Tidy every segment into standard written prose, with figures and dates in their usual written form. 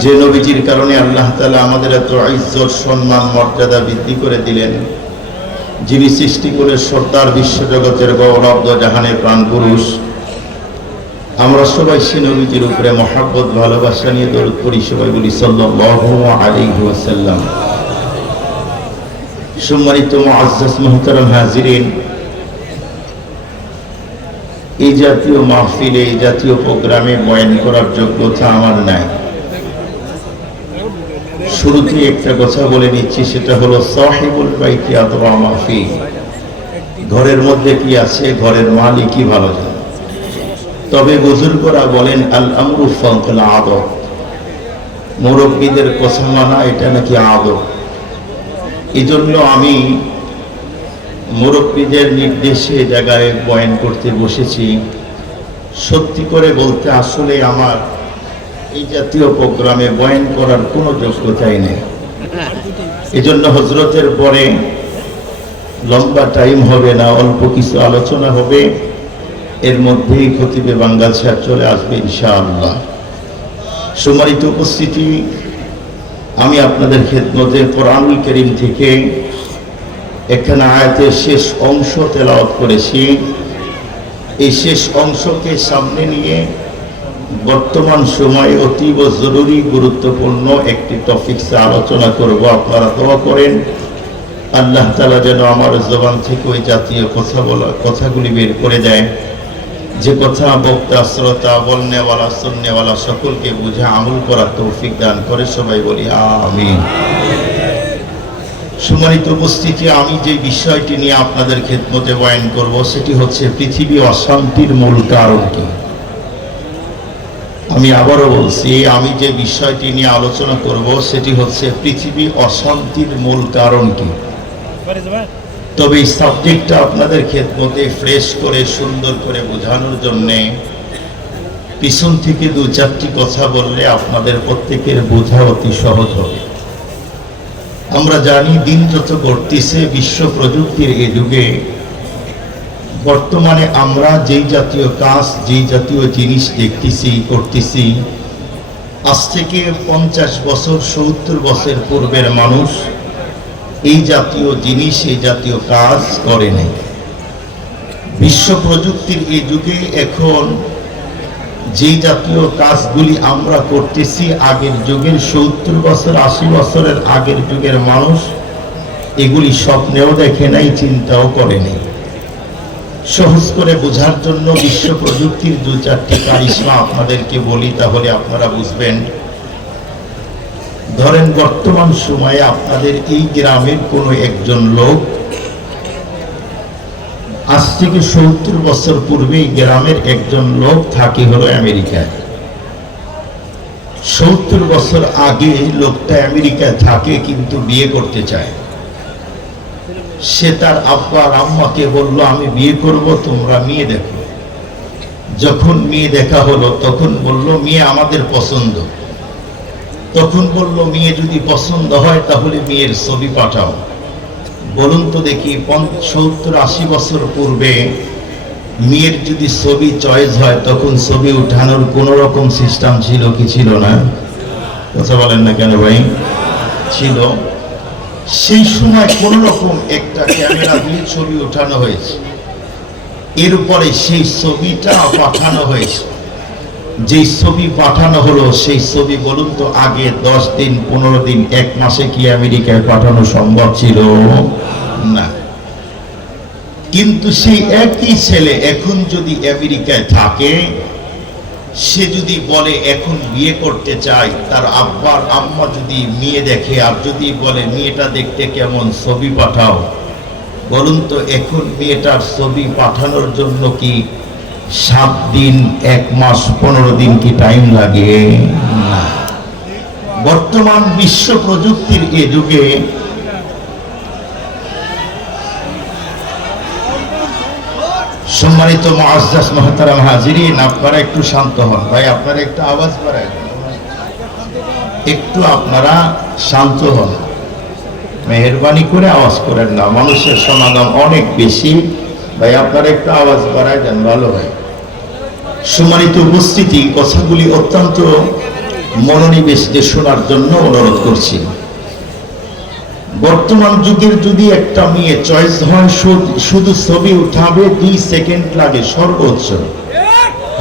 যে নবীজির কারণে আল্লাহ তাআলা আমাদের এত ইজ্জত সম্মান মর্যাদা বৃদ্ধি করে দিলেন, যিনি সৃষ্টি করে সর্দার বিশ্বজগতের গৌরব জাহানের প্রাণ পুরুষ, আমরা সবাই সে নবীজির উপরে মহাব্বত ভালোবাসা নিয়ে দরুদ পড়ি, সবাই বলি সাল্লাল্লাহু আলাইহি ওয়াসাল্লাম। সম্মানিত মুআজ্জাজ মুহতারাম হাজিরিন, এই জাতীয় মাহফিলে, এই জাতীয় প্রোগ্রামে বয়ান করার যোগ্যতা আমার নাই। শুরুতে একটা কথা বলে নিচ্ছি, সেটা হলো সাহিবুল বাইতি আদরা মা ফি, ঘরের মধ্যে কি আছে ঘরের মালিকই ভালো জানে। তবে বুজুর্গরা বলেন আল আমরু ফাওকাল আদব, মুরব্বীদের কথা মানা এটা নাকি আদব। এই জন্য আমি মুরব্বীদের নির্দেশে জায়গায় বয়ান করতে বসেছি। সত্যি করে বলতে আসলে আমার এই জাতীয় প্রোগ্রামে বয়ান করার কোনো যোগ্যতাই নেই। এজন্য হজরতের পরে লম্বা টাইম হবে না, অল্প কিছু আলোচনা হবে, এর মধ্যেই খতিবে বাঙ্গাল সাহেব চলে আসবে ইনশাআল্লাহ। সম্মানিত উপস্থিতি, আমি আপনাদের খেদমতে কোরআনুল কারীম থেকে এখানে আয়াতের শেষ অংশ তেলাওয়াত করেছি। এই শেষ অংশকে সামনে নিয়ে বর্তমান সময়ে অতীব জরুরি গুরুত্বপূর্ণ একটি টপিকসে আলোচনা করব। আপনারা দোয়া করেন আল্লাহ তাআলা যেন আমার জবান থেকে ওই জাতীয় কথাগুলি বের করে দেয়, যে কথা বক্তা শ্রোতা বলনেওয়ালা শুননেওয়ালা সকলকে বুঝে আমল করার তৌফিক দান করে। সবাই বলি আমিন। সম্মানিত উপস্থিতি, আমি যে বিষয়টি নিয়ে আপনাদের খেদমতে বয়ান করব সেটি হচ্ছে পৃথিবী অশান্তির মূল কারণ কি। আমি আবারও বলছি, আমি যে বিষয়টি নিয়ে আলোচনা করব সেটি হচ্ছে পৃথিবী অশান্তির মূল কারণ কি। তবে এই সাবজেক্টটা আপনাদের খেদমতে ফ্রেশ করে সুন্দর করে বোঝানোর জন্যে পিছন থেকে দু চারটি কথা বললে আপনাদের প্রত্যেকের বোঝা অতি সহজ হবে। আমরা জানি দিন যত ঘটতেছে বিশ্ব প্রযুক্তির এই যুগে বর্তমানে আমরা যেই জাতীয় কাজ, যেই জাতীয় জিনিস দেখতেছি করতেছি, আজ থেকে 50 বছর 70 বছর পূর্বের মানুষ এই জাতীয় জিনিস, এই জাতীয় কাজ করে নাই। বিশ্ব প্রযুক্তির এই যুগে এখন যেই জাতীয় কাজগুলি আমরা করতেছি, আগের যুগের 70 বছর 80 বছরের আগের যুগের মানুষ এগুলি স্বপ্নেও দেখে নাই, চিন্তাও করে নাই। সহজ করে বোঝার জন্য বিশ্ব প্রযুক্তির দু চারটি কারিশমা আপনাদেরকে বলি, তাহলে আপনারা বুঝবেন। ধরেন বর্তমান সময়ে আপনাদের এই গ্রামের কোনো একজন লোক আজ থেকে 70 বছর পূর্বে গ্রামের একজন লোক থাকে হলো আমেরিকায়। 70 বছর আগে লোকটা আমেরিকায় থাকে, কিন্তু বিয়ে করতে চায়। সে তার আব্বা আর আম্মাকে বলল আমি বিয়ে করব, তোমরা মেয়ে দেখো। যখন মেয়ে দেখা হলো তখন বলল মেয়ে আমাদের পছন্দ। তখন বলল মেয়ে যদি পছন্দ হয় তাহলে মেয়ের ছবি পাঠাও। বলুন তো দেখি 70-80 বছর পূর্বে মেয়ের যদি ছবি চয়েস হয় তখন ছবি উঠানোর কোন রকম সিস্টেম ছিল কি ছিল না? কথা বলেন না কেন ভাই? ছিল। সেই সময় কোন রকম একটা ক্যামেরা দিয়ে ছবি উঠানো হয়েছে, এরপরে সেই ছবিটা পাঠানো হয়েছে। যেই ছবি পাঠানো হলো সেই ছবি বলুন তো আগে 10 দিন 15 দিন 1 মাসে কি আমেরিকায় পাঠানো সম্ভব ছিল না। কিন্তু সেই একই ছেলে এখন যদি আমেরিকায় থাকে, সে যদি বলে এখন বিয়ে করতে চাই, তার আব্বার আম্মা যদি মেয়ে দেখে আর যদি বলে মেয়েটা দেখতে কেমন, ছবি পাঠাও, বলুন তো এখন মেয়েটার ছবি পাঠানোর জন্য কি 7 দিন 1 মাস 15 দিন কি টাইম লাগে? না। বর্তমান বিশ্ব প্রযুক্তির এই যুগে সম্মানিত মুআজ্জাজ মুহতারাম হাজিরিন, আপনারা একটু শান্ত হন ভাই, আপনারা একটু আওয়াজ বাড়ায়, একটু আপনারা শান্ত হন, মেহেরবানি করে আওয়াজ করেন না, মানুষের সমাগম অনেক বেশি ভাই, আপনারা একটু আওয়াজ বাড়ায় দেন, ভালো হয়। সম্মানিত উপস্থিতি, কথাগুলি অত্যন্ত মনোনিবেশ দিয়ে শোনার জন্য অনুরোধ করছি। বর্তমান যুগের যদি একটা মেয়ে চয়েস হয়, শুধু ছবি উঠাবে 2 সেকেন্ড লাগে সর্বোচ্চ।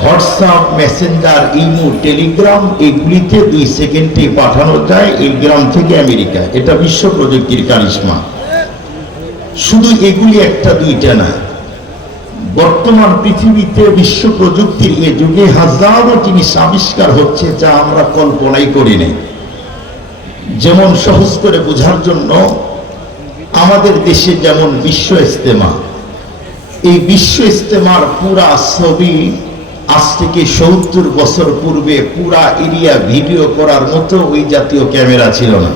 হোয়াটসঅ্যাপ, মেসেঞ্জার, ইমো, টেলিগ্রাম এগুলিতে 2 সেকেন্ডে পাঠানো যায় এই গ্রাম থেকে আমেরিকা। এটা বিশ্ব প্রযুক্তির কারিশমা। শুধু এগুলি একটা দুইটা না, বর্তমান পৃথিবীতে বিশ্ব প্রযুক্তির এ যুগে হাজারো জিনিস আবিষ্কার হচ্ছে যা আমরা কল্পনাই করি নাই। যেমন সহজ করে বোঝার জন্য, আমাদের দেশে যেমন বিশ্ব ইজতেমা, এই বিশ্ব ইজতেমার পুরা ছবি আজ থেকে 70 বছর পূর্বে পুরা এরিয়া ভিডিও করার মতো ওই জাতীয় ক্যামেরা ছিল না।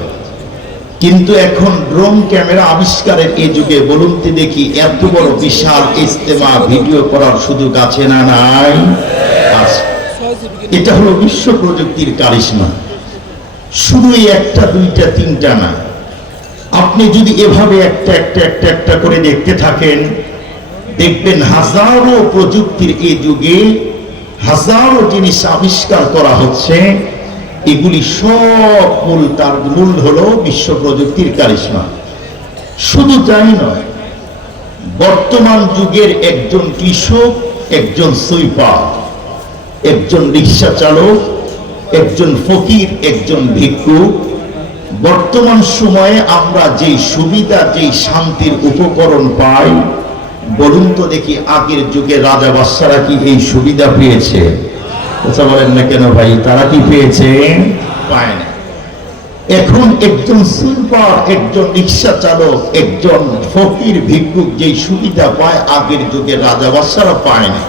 কিন্তু এখন ড্রোন ক্যামেরা আবিষ্কারের এই যুগে বলুন তো দেখি, এত বড় বিশাল ইজতেমা ভিডিও করার সুযোগ আছে না নাই? আছে। এটা হলো বিশ্ব প্রযুক্তির কারিশমা। শুধু একটা দুইটা তিনটা না, আপনি যদি এভাবে একটা একটা একটা একটা করে দেখতে থাকেন, দেখবেন হাজারো প্রযুক্তির এই যুগে হাজারো জিনিস আবিষ্কার করা হচ্ছে। এগুলি সব তার মূল হলো বিশ্ব প্রযুক্তির কারিশমা। শুধু তাই নয়, বর্তমান যুগের একজন কৃষক, একজন সুইপার, একজন রিক্সা চালক, একজন ফকির, একজন ভিক্ষুক, বর্তমান সময়ে আমরা যেই সুবিধা, যেই শান্তির উপকরণ পাই, বলুন তো দেখি আগের যুগে রাজা বাদশারা কি এই সুবিধা পেয়েছে? কথা বলেন না কেন ভাই? তারা কি পেয়েছে? পায় না। এখন একজন সুইপার, একজন রিক্সা চালক, একজন ফকির, ভিক্ষুক যেই সুবিধা পায়, আগের যুগে রাজা বাদশারা পায় না।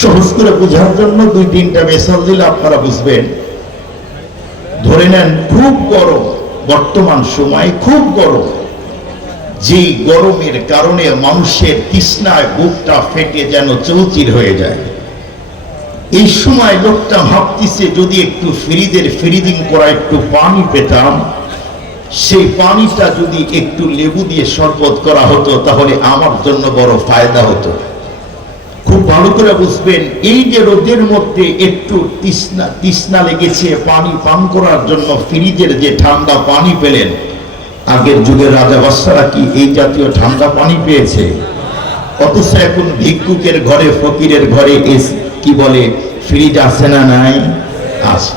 সহজ করে বোঝার জন্য 2-3টা মেসাল দিলে আপনারা বুঝবেন। ধরে নেন খুব গরম, বর্তমান সময় খুব গরম, যেই গরমের কারণে মানুষের তৃষ্ণায় বুকটা ফেটে যেন চৌচির হয়ে যায়। এই সময় লোকটা ভাবতেছে যদি একটু ফ্রিজিং করা একটু পানি পেতাম, সেই পানিটা যদি একটু লেবু দিয়ে শরবত করা হতো তাহলে আমার জন্য বড় ফায়দা হতো। খুব ভালো করে বুঝবেন, এই যে রোদের মধ্যে একটু তৃষ্ণা লেগেছে, পানি পান করার জন্য ফ্রিজের যে ঠান্ডা পানি পেলেন, আগের যুগের রাজা বাদশারা কি এই জাতীয় ঠান্ডা পানি পেয়েছে? অথচ এখন ভিক্ষুকের ঘরে, ফকিরের ঘরে কি বলে ফ্রিজ আছে না নাই? আছে।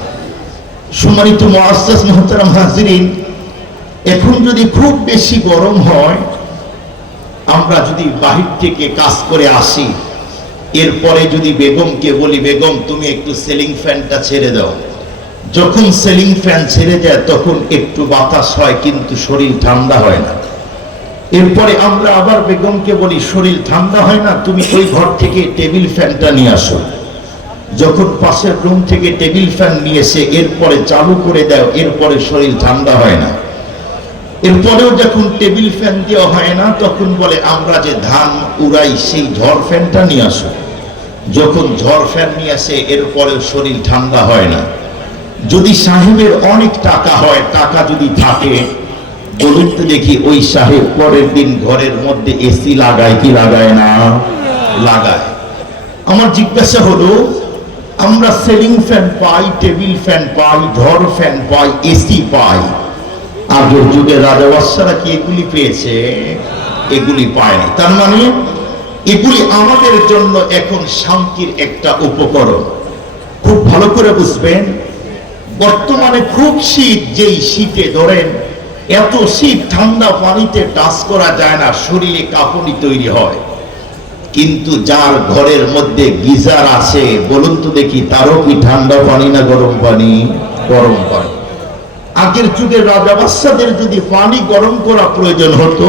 সম্মানিত মুআজ্জাজ মুহতারাম হাজিরিন, এখন যদি খুব বেশি গরম হয়, আমরা যদি বাহির থেকে কাজ করে আসি, এরপরে যদি বেগমকে বলি, বেগম তুমি একটু সিলিং ফ্যানটা ছেড়ে দাও, যখন সিলিং ফ্যান ছেড়ে যায় তখন একটু বাতাস হয়, কিন্তু শরীর ঠান্ডা হয় না। এরপরে আমরা আবার বেগমকে বলি শরীর ঠান্ডা হয় না, তুমি ওই ঘর থেকে টেবিল ফ্যানটা নিয়ে আসো। যখন পাশের রুম থেকে টেবিল ফ্যান নিয়ে এসে এরপরে চালু করে দাও, এরপরে শরীর ঠান্ডা হয় না। এরপরেও যখন টেবিল ফ্যান দেওয়া হয় না, তখন বলে আমরা যে ধান উড়াই সেই ঝড় ফ্যানটা নিয়ে আসো। যখন ঝড় ফ্যান নিয়ে আসে এরপরেও শরীর ঠান্ডা হয় না। যদি সাহেবের অনেক টাকা হয়, টাকা যদি থাকে, বলুন তো দেখি ওই সাহেব পরের দিন ঘরের মধ্যে এসি লাগায় কি লাগায় না? লাগায়। আমার জিজ্ঞাসা হলো, আমরা সিলিং ফ্যান পাই, টেবিল ফ্যান পাই, ঝড় ফ্যান পাই, এসি পাই, আগের যুগে রাজা বাদশারা কি এগুলি পেয়েছে? এগুলি পায়নি। তার মানে এগুলি আমাদের জন্য এখন শান্তির একটা উপকরণ। খুব ভালো করে বুঝবেন, বর্তমানে খুব শীত, যেই শীতে ধরেন এত শীত, ঠান্ডা পানিতে টাচ করা যায় না, শরীরে কাঁপুনি তৈরি হয়। কিন্তু যার ঘরের মধ্যে গিজার আছে, বলুন তো দেখি তারও কি ঠান্ডা পানি না গরম পানি? গরম পানি। আগের যুগের রাজা বাদশাদের যদি পানি গরম করা প্রয়োজন হতো,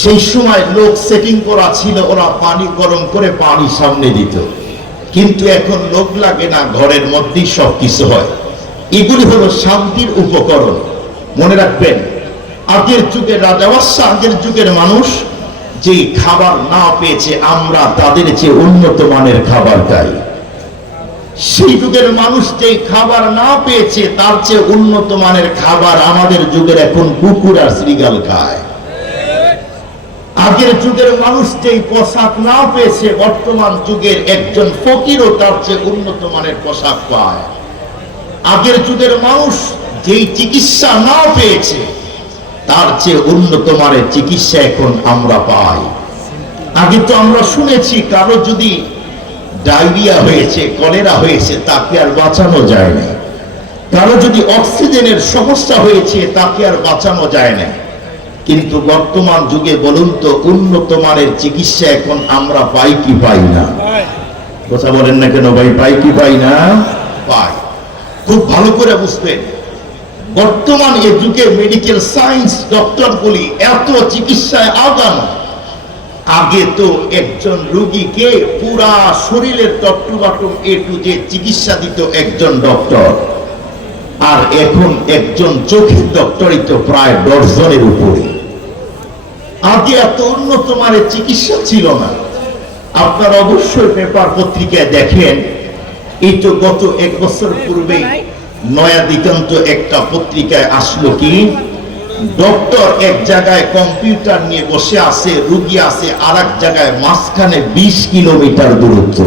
সেই সময় লোক সেটিং করা ছিল, ওরা পানি গরম করে পানি সামনে দিত। কিন্তু এখন লোক লাগে না, ঘরের মধ্যেই সবকিছু হয়। এগুলি হলো শান্তির উপকরণ। মনে রাখবেন, আগের যুগের রাজা বাদশা, আগের যুগের মানুষ যে খাবার না পেয়েছে, আমরা তাদের চেয়ে উন্নত মানের খাবার খাই। সেই যুগের মানুষ যে খাবার না পেয়েছে, তার চেয়ে উন্নত মানের খাবার আমাদের যুগের এখন কুকুর আর শ্রীগাল খায়। আগের যুগের মানুষ যে পোশাক না পেয়েছে, বর্তমান যুগের একজন ফকিরও তার চেয়ে উন্নত মানের পোশাক পায়। আগের যুগের মানুষ যেই চিকিৎসা না পেয়েছে তার চেয়ে উন্নত মানের চিকিৎসা এখন আমরা পাই। আগে তো আমরা শুনেছি কারো যদি ডায়রিয়া হয়েছে, কলেরা হয়েছে, তাকে আর বাঁচানো যায় না। কারো যদি অক্সিজেনের সমস্যা হয়েছে তাকে আর বাঁচানো যায় না। কিন্তু বর্তমান যুগে বলুন তো, উন্নত মানের চিকিৎসা এখন আমরা পাই কি পাই না? কথা বলেন না কেন ভাই, পাই কি পাই না? পাই। খুব ভালো করে বুঝবেন, বর্তমান এই যুগে মেডিকেল সায়েন্স ডক্টরগুলি এত চিকিৎসায় আগানো। আগে তো একজন রোগীকে পুরা শরীরের টপটুবাটু এ টু জেড চিকিৎসা দিত একজন ডক্টর, আর এখন একজন চোখের ডক্টরই তো প্রায় ডজনের উপরে। আগে এত উন্নত মানের চিকিৎসা ছিল না। আপনারা অবশ্যই পেপার পত্রিকায় দেখেন, এই তো গত 1 বছর পূর্বে নয়া দিগন্ত একটা পত্রিকায় আসলো কি, ডক্টর এক জায়গায় কম্পিউটার নিয়ে বসে আছে, রোগী আছে আর এক জায়গায়, মাঝখানে 20 কিলোমিটার দূরত্ব।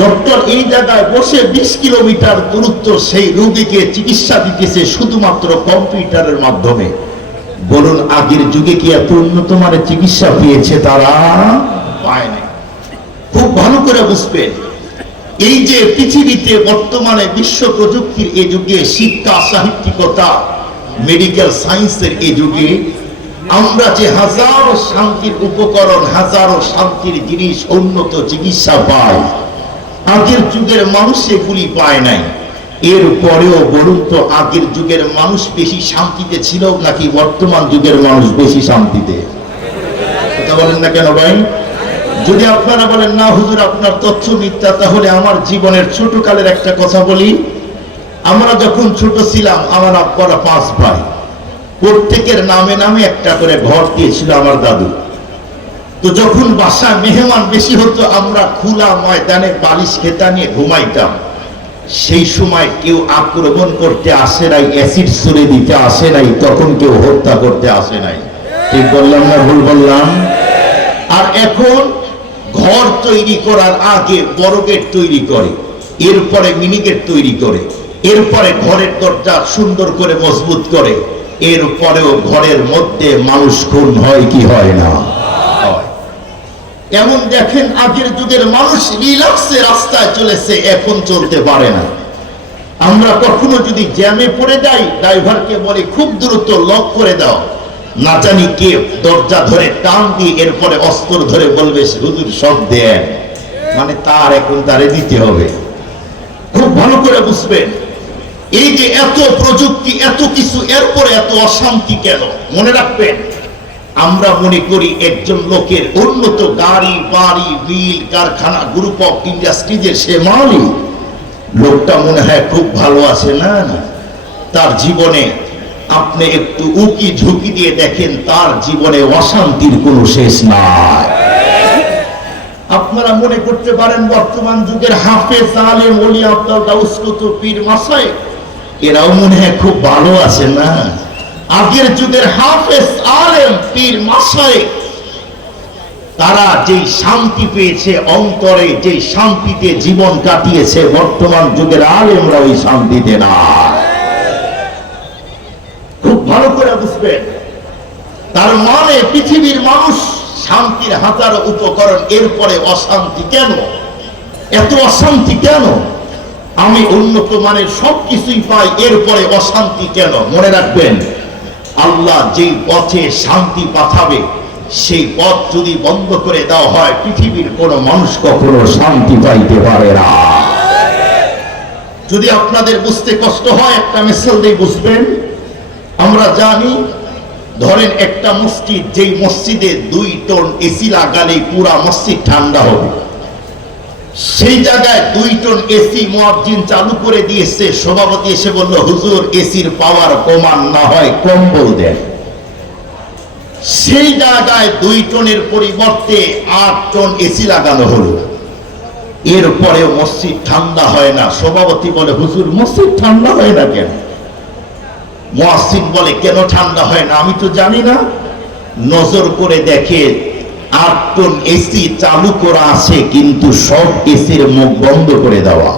ডক্টর এই জায়গায় বসে 20 কিলোমিটার দূরত্ব সেই রোগীকে চিকিৎসা দিতেছে শুধুমাত্র কম্পিউটারের মাধ্যমে। বলুন, আগের যুগে কি এত উন্নত মানের চিকিৎসা পেয়েছে? তারা পায় না। খুব ভালো করে বুঝবেন, এই যে পৃথিবীতে বর্তমানে বিশ্ব প্রযুক্তির এই যুগে, শিক্ষা, সাহিত্যিকতা, মেডিকেল সায়েন্সের এই যুগে আমরা যে হাজারো শান্তির উপকরণ, হাজারো শান্তির জিনিস, উন্নত চিকিৎসা পাই, আগের যুগের মানুষ এগুলি পায় নাই। এরপরেও বলুন তো, আগের যুগের মানুষ বেশি শান্তিতে ছিল নাকি বর্তমান যুগের মানুষ বেশি শান্তিতে? কথা বলেন না কেন ভাই? যদি আপনারা বলেন না হুজুর আপনার তথ্য মিথ্যা, তাহলে আমার জীবনের ছোটকালের একটা কথা বলি। আমরা যখন ছোট ছিলাম, আমার আব্বারা 5 ভাই, প্রত্যেকের নামে নামে একটা করে ঘর দিয়েছিল আমার দাদু। তো যখন বাসায় মেহমান বেশি হতো, আমরা খোলা ময়দানে বালিশ খেতা নিয়ে ঘুমাইতাম। সেই সময় কেউ আক্রমণ করতে আসে নাই, অ্যাসিড ছুড়ে দিতে আসে নাই, তখন কেউ হত্যা করতে আসে নাই। ঠিক বললাম না ভুল বললাম? আর এখন ঘর তৈরি করার আগে বড় গেট তৈরি করে, এরপরে মিনি গেট তৈরি করে, এরপরে ঘরের দরজা সুন্দর করে মজবুত করে, এরপরেও ঘরের মধ্যে মানুষ খুন হয় কি হয় না? এমন দেখেন, আগের যুগের মানুষ রিল্যাক্সে রাস্তায় চলেছে, এখন চলতে পারে না। আমরা কখনো যদি জ্যামে পড়ে যাই, ড্রাইভারকে বলি খুব দ্রুত লক করে দাও, না জানি কে দরজা ধরে টান দিয়ে এরপরে অস্ত্র ধরে বলবে হুজুর সব দেন, মানে তার এখন তারে দিতে হবে। খুব ভালো করে বুঝবেন, এই যে এত প্রযুক্তি, এত কিছু, এরপরে এত অশান্তি কেন? মনে রাখবেন, আমরা মনে করি একজন লোকের উন্নত গাড়ি, বাড়ি, মিল, কারখানা, গ্রুপ অফ ইন্ডাস্ট্রিজের সে মালিক, লোকটা মনে হয় খুব ভালো আছে। না, তার জীবনে আপনি একটু উকি ঝুঁকি দিয়ে দেখেন, তার জীবনে অশান্তির কোনো শেষ নাই। আপনারা মনে করতে পারেন বর্তমান যুগের হাফেজ, আলেম, ওলি, আব্দুল গাউস, কুতুব, পীর, মাশায়েখ, এরাও মনে হয় খুব ভালো আছে। না, আগের যুগের হাফেজ, আলেম, পীর, মাশায়েখ, তারা যেই শান্তি পেয়েছে অন্তরে, যেই শান্তিতে জীবন কাটিয়েছে, বর্তমান যুগের আলেমরা ওই শান্তিতে না। খুব ভালো করে বুঝবেন, তার মানে পৃথিবীর মানুষ শান্তির হাজারো উপকরণ, এরপরে অশান্তি কেন? এত অশান্তি কেন? আমি উন্নত মানের সবকিছুই পাই, এরপরে অশান্তি কেন? মনে রাখবেন, আল্লাহ যেই পথে শান্তি পাঠাবে, সেই পথ যদি বন্ধ করে দেওয়া হয়, পৃথিবীর কোনো মানুষ কখনো শান্তি পাইতে পারে না। যদি আপনাদের বুঝতে কষ্ট হয়, একটা মিসাল দিয়ে বুঝবেন। আমরা জানি, ধরেন একটা মসজিদ, যেই মসজিদে 2 টন এসি লাগালে পুরা মসজিদ ঠান্ডা হবে, সেই জায়গায় 2 টন এসি মুয়াজ্জিন চালু করে দিয়েছে। সভাপতি এসে বলল, হুজুর এসির পাওয়ার কমান, না হয় কম্বল দেন। সেই জায়গায় 2 টনের পরিবর্তে 8 টন এসি লাগানো হলো। এরপরেও মসজিদ ঠান্ডা হয় না। সভাপতি বলে, হুজুর মসজিদ ঠান্ডা হয় না কেন? মুয়াজ্জিন বলে, কেন ঠান্ডা হয় না আমি তো জানি না। নজর করে দেখে 8 টন এসি চালু করা আছে, কিন্তু সব এসির মুখ বন্ধ করে দেওয়া।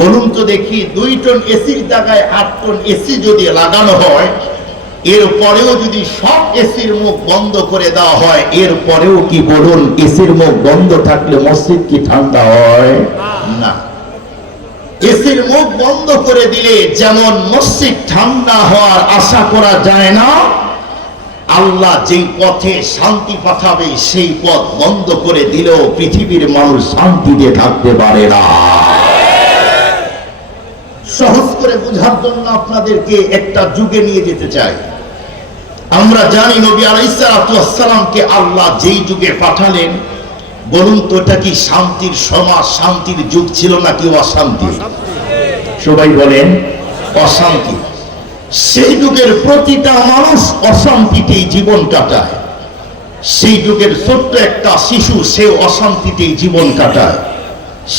বলুন তো দেখি 2 টন এসির জায়গায় 8 টন এসি যদি লাগানো হয়, এরপরেও যদি সব এসির মুখ বন্ধ করে দেওয়া হয়, এরপরেও কি বলুন এসির মুখ বন্ধ থাকলে মসজিদ কি ঠান্ডা হয়? না। এসির মুখ বন্ধ করে দিলে যেমন মসজিদ ঠান্ডা হওয়ার আশা করা যায় না, আল্লাহ যেই পথে শান্তি পাঠাবে সেই পথ বন্ধ করে দিলেও পৃথিবীর মানুষ শান্তিতে থাকতে পারে না। সহজ করে বোঝার জন্য আপনাদেরকে একটা যুগে নিয়ে যেতে চাই। আমরা জানি নবী আলাইহিস সালাতু ওয়াস সালামকে আল্লাহ যেই যুগে পাঠালেন, বলুন তো এটা কি শান্তির সমাজ, শান্তির যুগ ছিল নাকি অশান্তি? সবাই বলেন অশান্তি। সেই যুগের প্রতিটা মানুষ অশান্তিতেই জীবন কাটায়। সেই যুগের ছোট্ট একটা শিশু সে অশান্তিতেই জীবন কাটায়।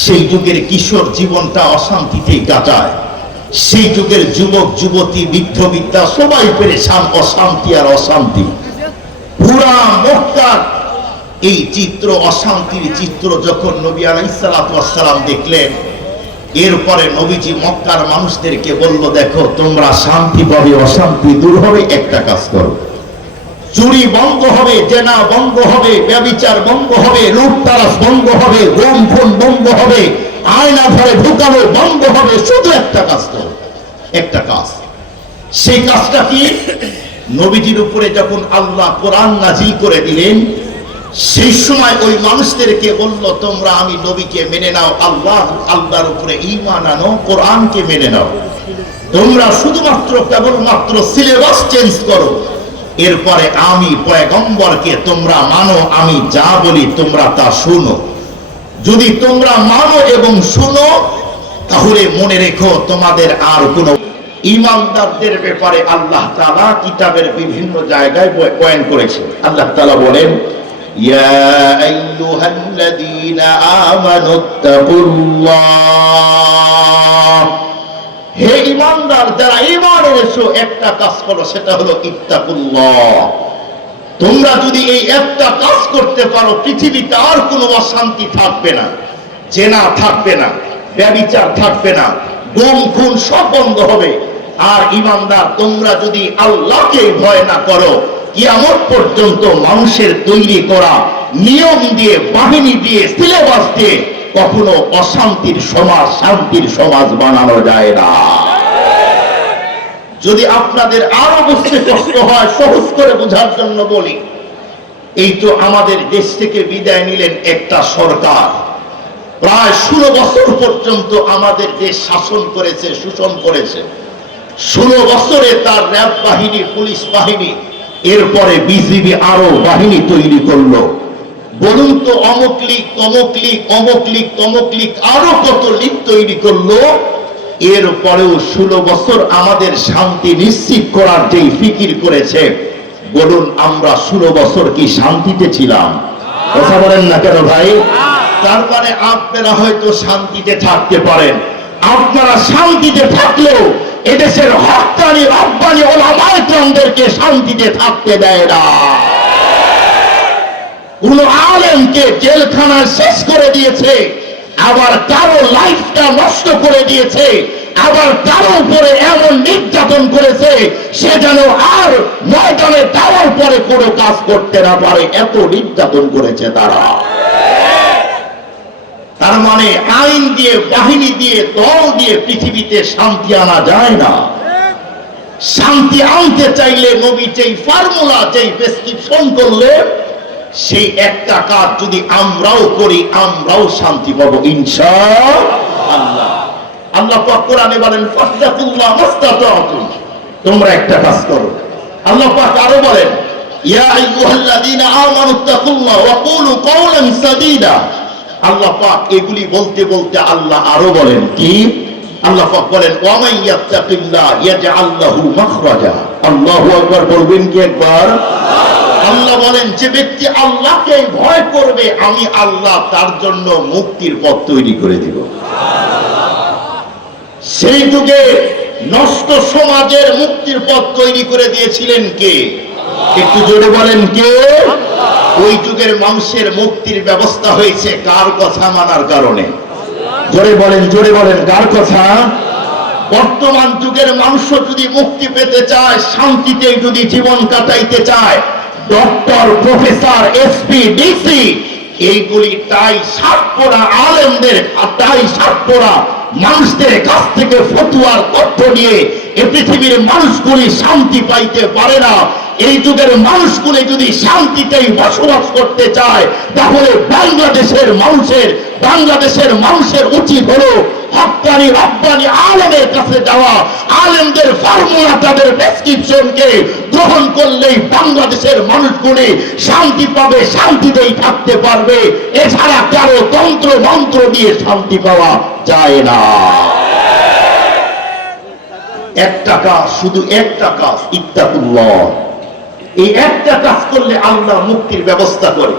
সেই যুগের কিশোর জীবনটা অশান্তিতেই কাটায়। সেই যুগের যুবক যুবতী বৃদ্ধ বৃদ্ধা সবাই পেরেশান, অশান্তি আর অশান্তি। পুরা মক্কার এই চিত্র, অশান্তির চিত্র যখন নবী আলাইহিস সালাতু ওয়াস সালাম দেখলেন, এরপরে নবীজি মক্কার মানুষদেরকে বলল, দেখো তোমরা শান্তি পাবে, অশান্তি দূর হবে, একটা কাজ করো। চুরি বন্ধ হবে, জেনা বন্ধ হবে, ব্যভিচার বন্ধ হবে, লুটতরাজ বন্ধ হবে, গুম খুন বন্ধ হবে, আয়না ধরে ঢুকানো বন্ধ হবে। শুধু একটা কাজ করো, একটা কাজ। সেই কাজটা কি? নবীজির উপরে যখন আল্লাহ কোরআন নাজিল করে দিলেন, সেই সময় ওই মানুষদেরকে বলল, তোমরা আমি নবীকে মেনে নাও, আল্লাহর উপরে ঈমান আনো, কোরআনকে মেনে নাও। তোমরা শুধুমাত্র কেবলমাত্র সিলেবাস চেঞ্জ করো, এরপরে আমি পয়গম্বরকে তোমরা মানো, আমি যা বলি তোমরা তা শুনো। যদি তোমরা মানো এবং শুনো, তাহলে মনে রেখো তোমাদের আর কোনো ঈমানদারদের ব্যাপারে আল্লাহ তাআলা কিতাবের বিভিন্ন জায়গায় বয়ান করেছে। আল্লাহ তাআলা বলেন, ইয়া আইয়ুহাল্লাযীনা আমানুত্তাকুল্লাহ, হে ঈমানদার যারা ঈমান এনেছো, একটা কাজ করো, সেটা হলো ইত্তাকুল্লাহ। তোমরা যদি এই একটা কাজ করতে পারো, পৃথিবীতে আর কোনো অশান্তি থাকবে না, জেনা থাকবে না, ব্যভিচার থাকবে না, গুম খুন সব বন্ধ হবে। আর ঈমানদার তোমরা যদি আল্লাহকে ভয় না করো, কিয়ামত পর্যন্ত মানুষের তৈরি করা নিয়ম দিয়ে, বাহিনী দিয়ে, সিলেবাস দিয়ে কখনো অশান্তির সমাজ শান্তির সমাজ বানানো যায় না। যদি আপনাদের আরো বুঝতে কষ্ট হয়, সহজ করে বোঝার জন্য বলি, এই তো আমাদের দেশ থেকে বিদায় নিলেন একটা সরকার, প্রায় 16 বছর পর্যন্ত আমাদের দেশ শাসন করেছে, শোষণ করেছে। 16 বছরে তার র্যাব বাহিনী, পুলিশ বাহিনী, এরপরে বিজিবি আরো বাহিনী তৈরি করলো। বলুন তো অমুক লীগ, তমুক লীগ, অমুক লীগ, তমুক লীগ, আরো কত লীগ তৈরি করলো। এরপরেও 16 বছর আমাদের শান্তি নিশ্চিত করার যেই ফিকির করেছে, বলুন আমরা 16 বছর কি শান্তিতে ছিলাম? কথা বলেন না কেন ভাই? তার মানে আপনারা হয়তো শান্তিতে থাকতে পারেন, আপনারা শান্তিতে থাকলেও এদেশের হক্কানি রব্বানি ওলামায়ে কেরামদেরকে শান্তিতে থাকতে দেয় না। কোন আলেমকে জেলখানায় শেষ করে দিয়েছে, আবার কারো লাইফটা নষ্ট করে দিয়েছে, আবার কারো উপরে এমন নির্যাতন করেছে সে যেন আর ময়দানে যাওয়ার পরে কোনো কাজ করতে না পারে, এত নির্যাতন করেছে তারা। তার মানে আইন দিয়ে, বাহিনী দিয়ে, দল দিয়ে পৃথিবীতে শান্তি আনা যায় না। শান্তি আনতে চাইলে নবী যেই ফর্মুলা, যেই প্রেসক্রিপশন করলে, সেই একটা কাজ যদি আমরাও করি, আমরাও শান্তি পাবো ইনশাআল্লাহ। আল্লাহ পাক কোরআনে বলেন, ফাত্তাকুল্লাহ মাস্তাতাতুম, তোমরা একটা কাজ করো। আল্লাহ পাক আরো বলেন, ইয়া আইয়ুহাল্লাযীনা আমানুত্তাকুল্লাহ ওয়া কুলু কাওলান সাদীদা। আল্লাহ পাক এগুলি বলতে বলতে আল্লাহ আরো বলেন কি? আল্লাহ পাক বলেন, ওয়া মান ইয়াত্তাকিল্লাহ ইয়াজআল লাহু মাখরাজা। আল্লাহু আকবার বলবেন কি একবার? আল্লাহ বলেন, যে ব্যক্তি আল্লাহকে ভয় করবে, আমি আল্লাহ তার জন্য মুক্তির পথ তৈরি করে দিব। সেই যুগে নষ্ট সমাজের মুক্তির পথ তৈরি করে দিয়েছিলেন কে? একটু জোরে বলেন কে? ওই যুগের মানুষের মুক্তির ব্যবস্থা হয়েছে কার কথা মানার কারণে? জোরে বলেন কার কথা? বর্তমান যুগের মানুষ যদি মুক্তি পেতে চায়, শান্তিতে যদি জীবন কাটাইতে চায়, ডক্টর, প্রফেসর, এসপি, ডিসি এইগুলি টাই শার্ট পরা আলেমদের, টাই শার্ট পরা মানুষদের কাছ থেকে ফতুয়ার তথ্য নিয়ে এ পৃথিবীর মানুষগুলি শান্তি পাইতে পারে না। এই যুগের মানুষগুলি যদি শান্তিতেই বসবাস করতে চায়, তাহলে বাংলাদেশের মানুষের উচিত হলো হক্কানি রব্বানি আলেমের কাছে যাওয়া। আলেমদের ফর্মুলা, তাদের প্রেসক্রিপশনকে গ্রহণ করলেই বাংলাদেশের মানুষগুলি শান্তি পাবে, শান্তিতেই থাকতে পারবে। এছাড়া কারো তন্ত্র মন্ত্র দিয়ে শান্তি পাওয়া যায় না। একটা কাজ, শুধু একটা কাজ, ইত্তাকুল্লাহ। এই একটা কাজ করলে আল্লাহ মুক্তির ব্যবস্থা করে।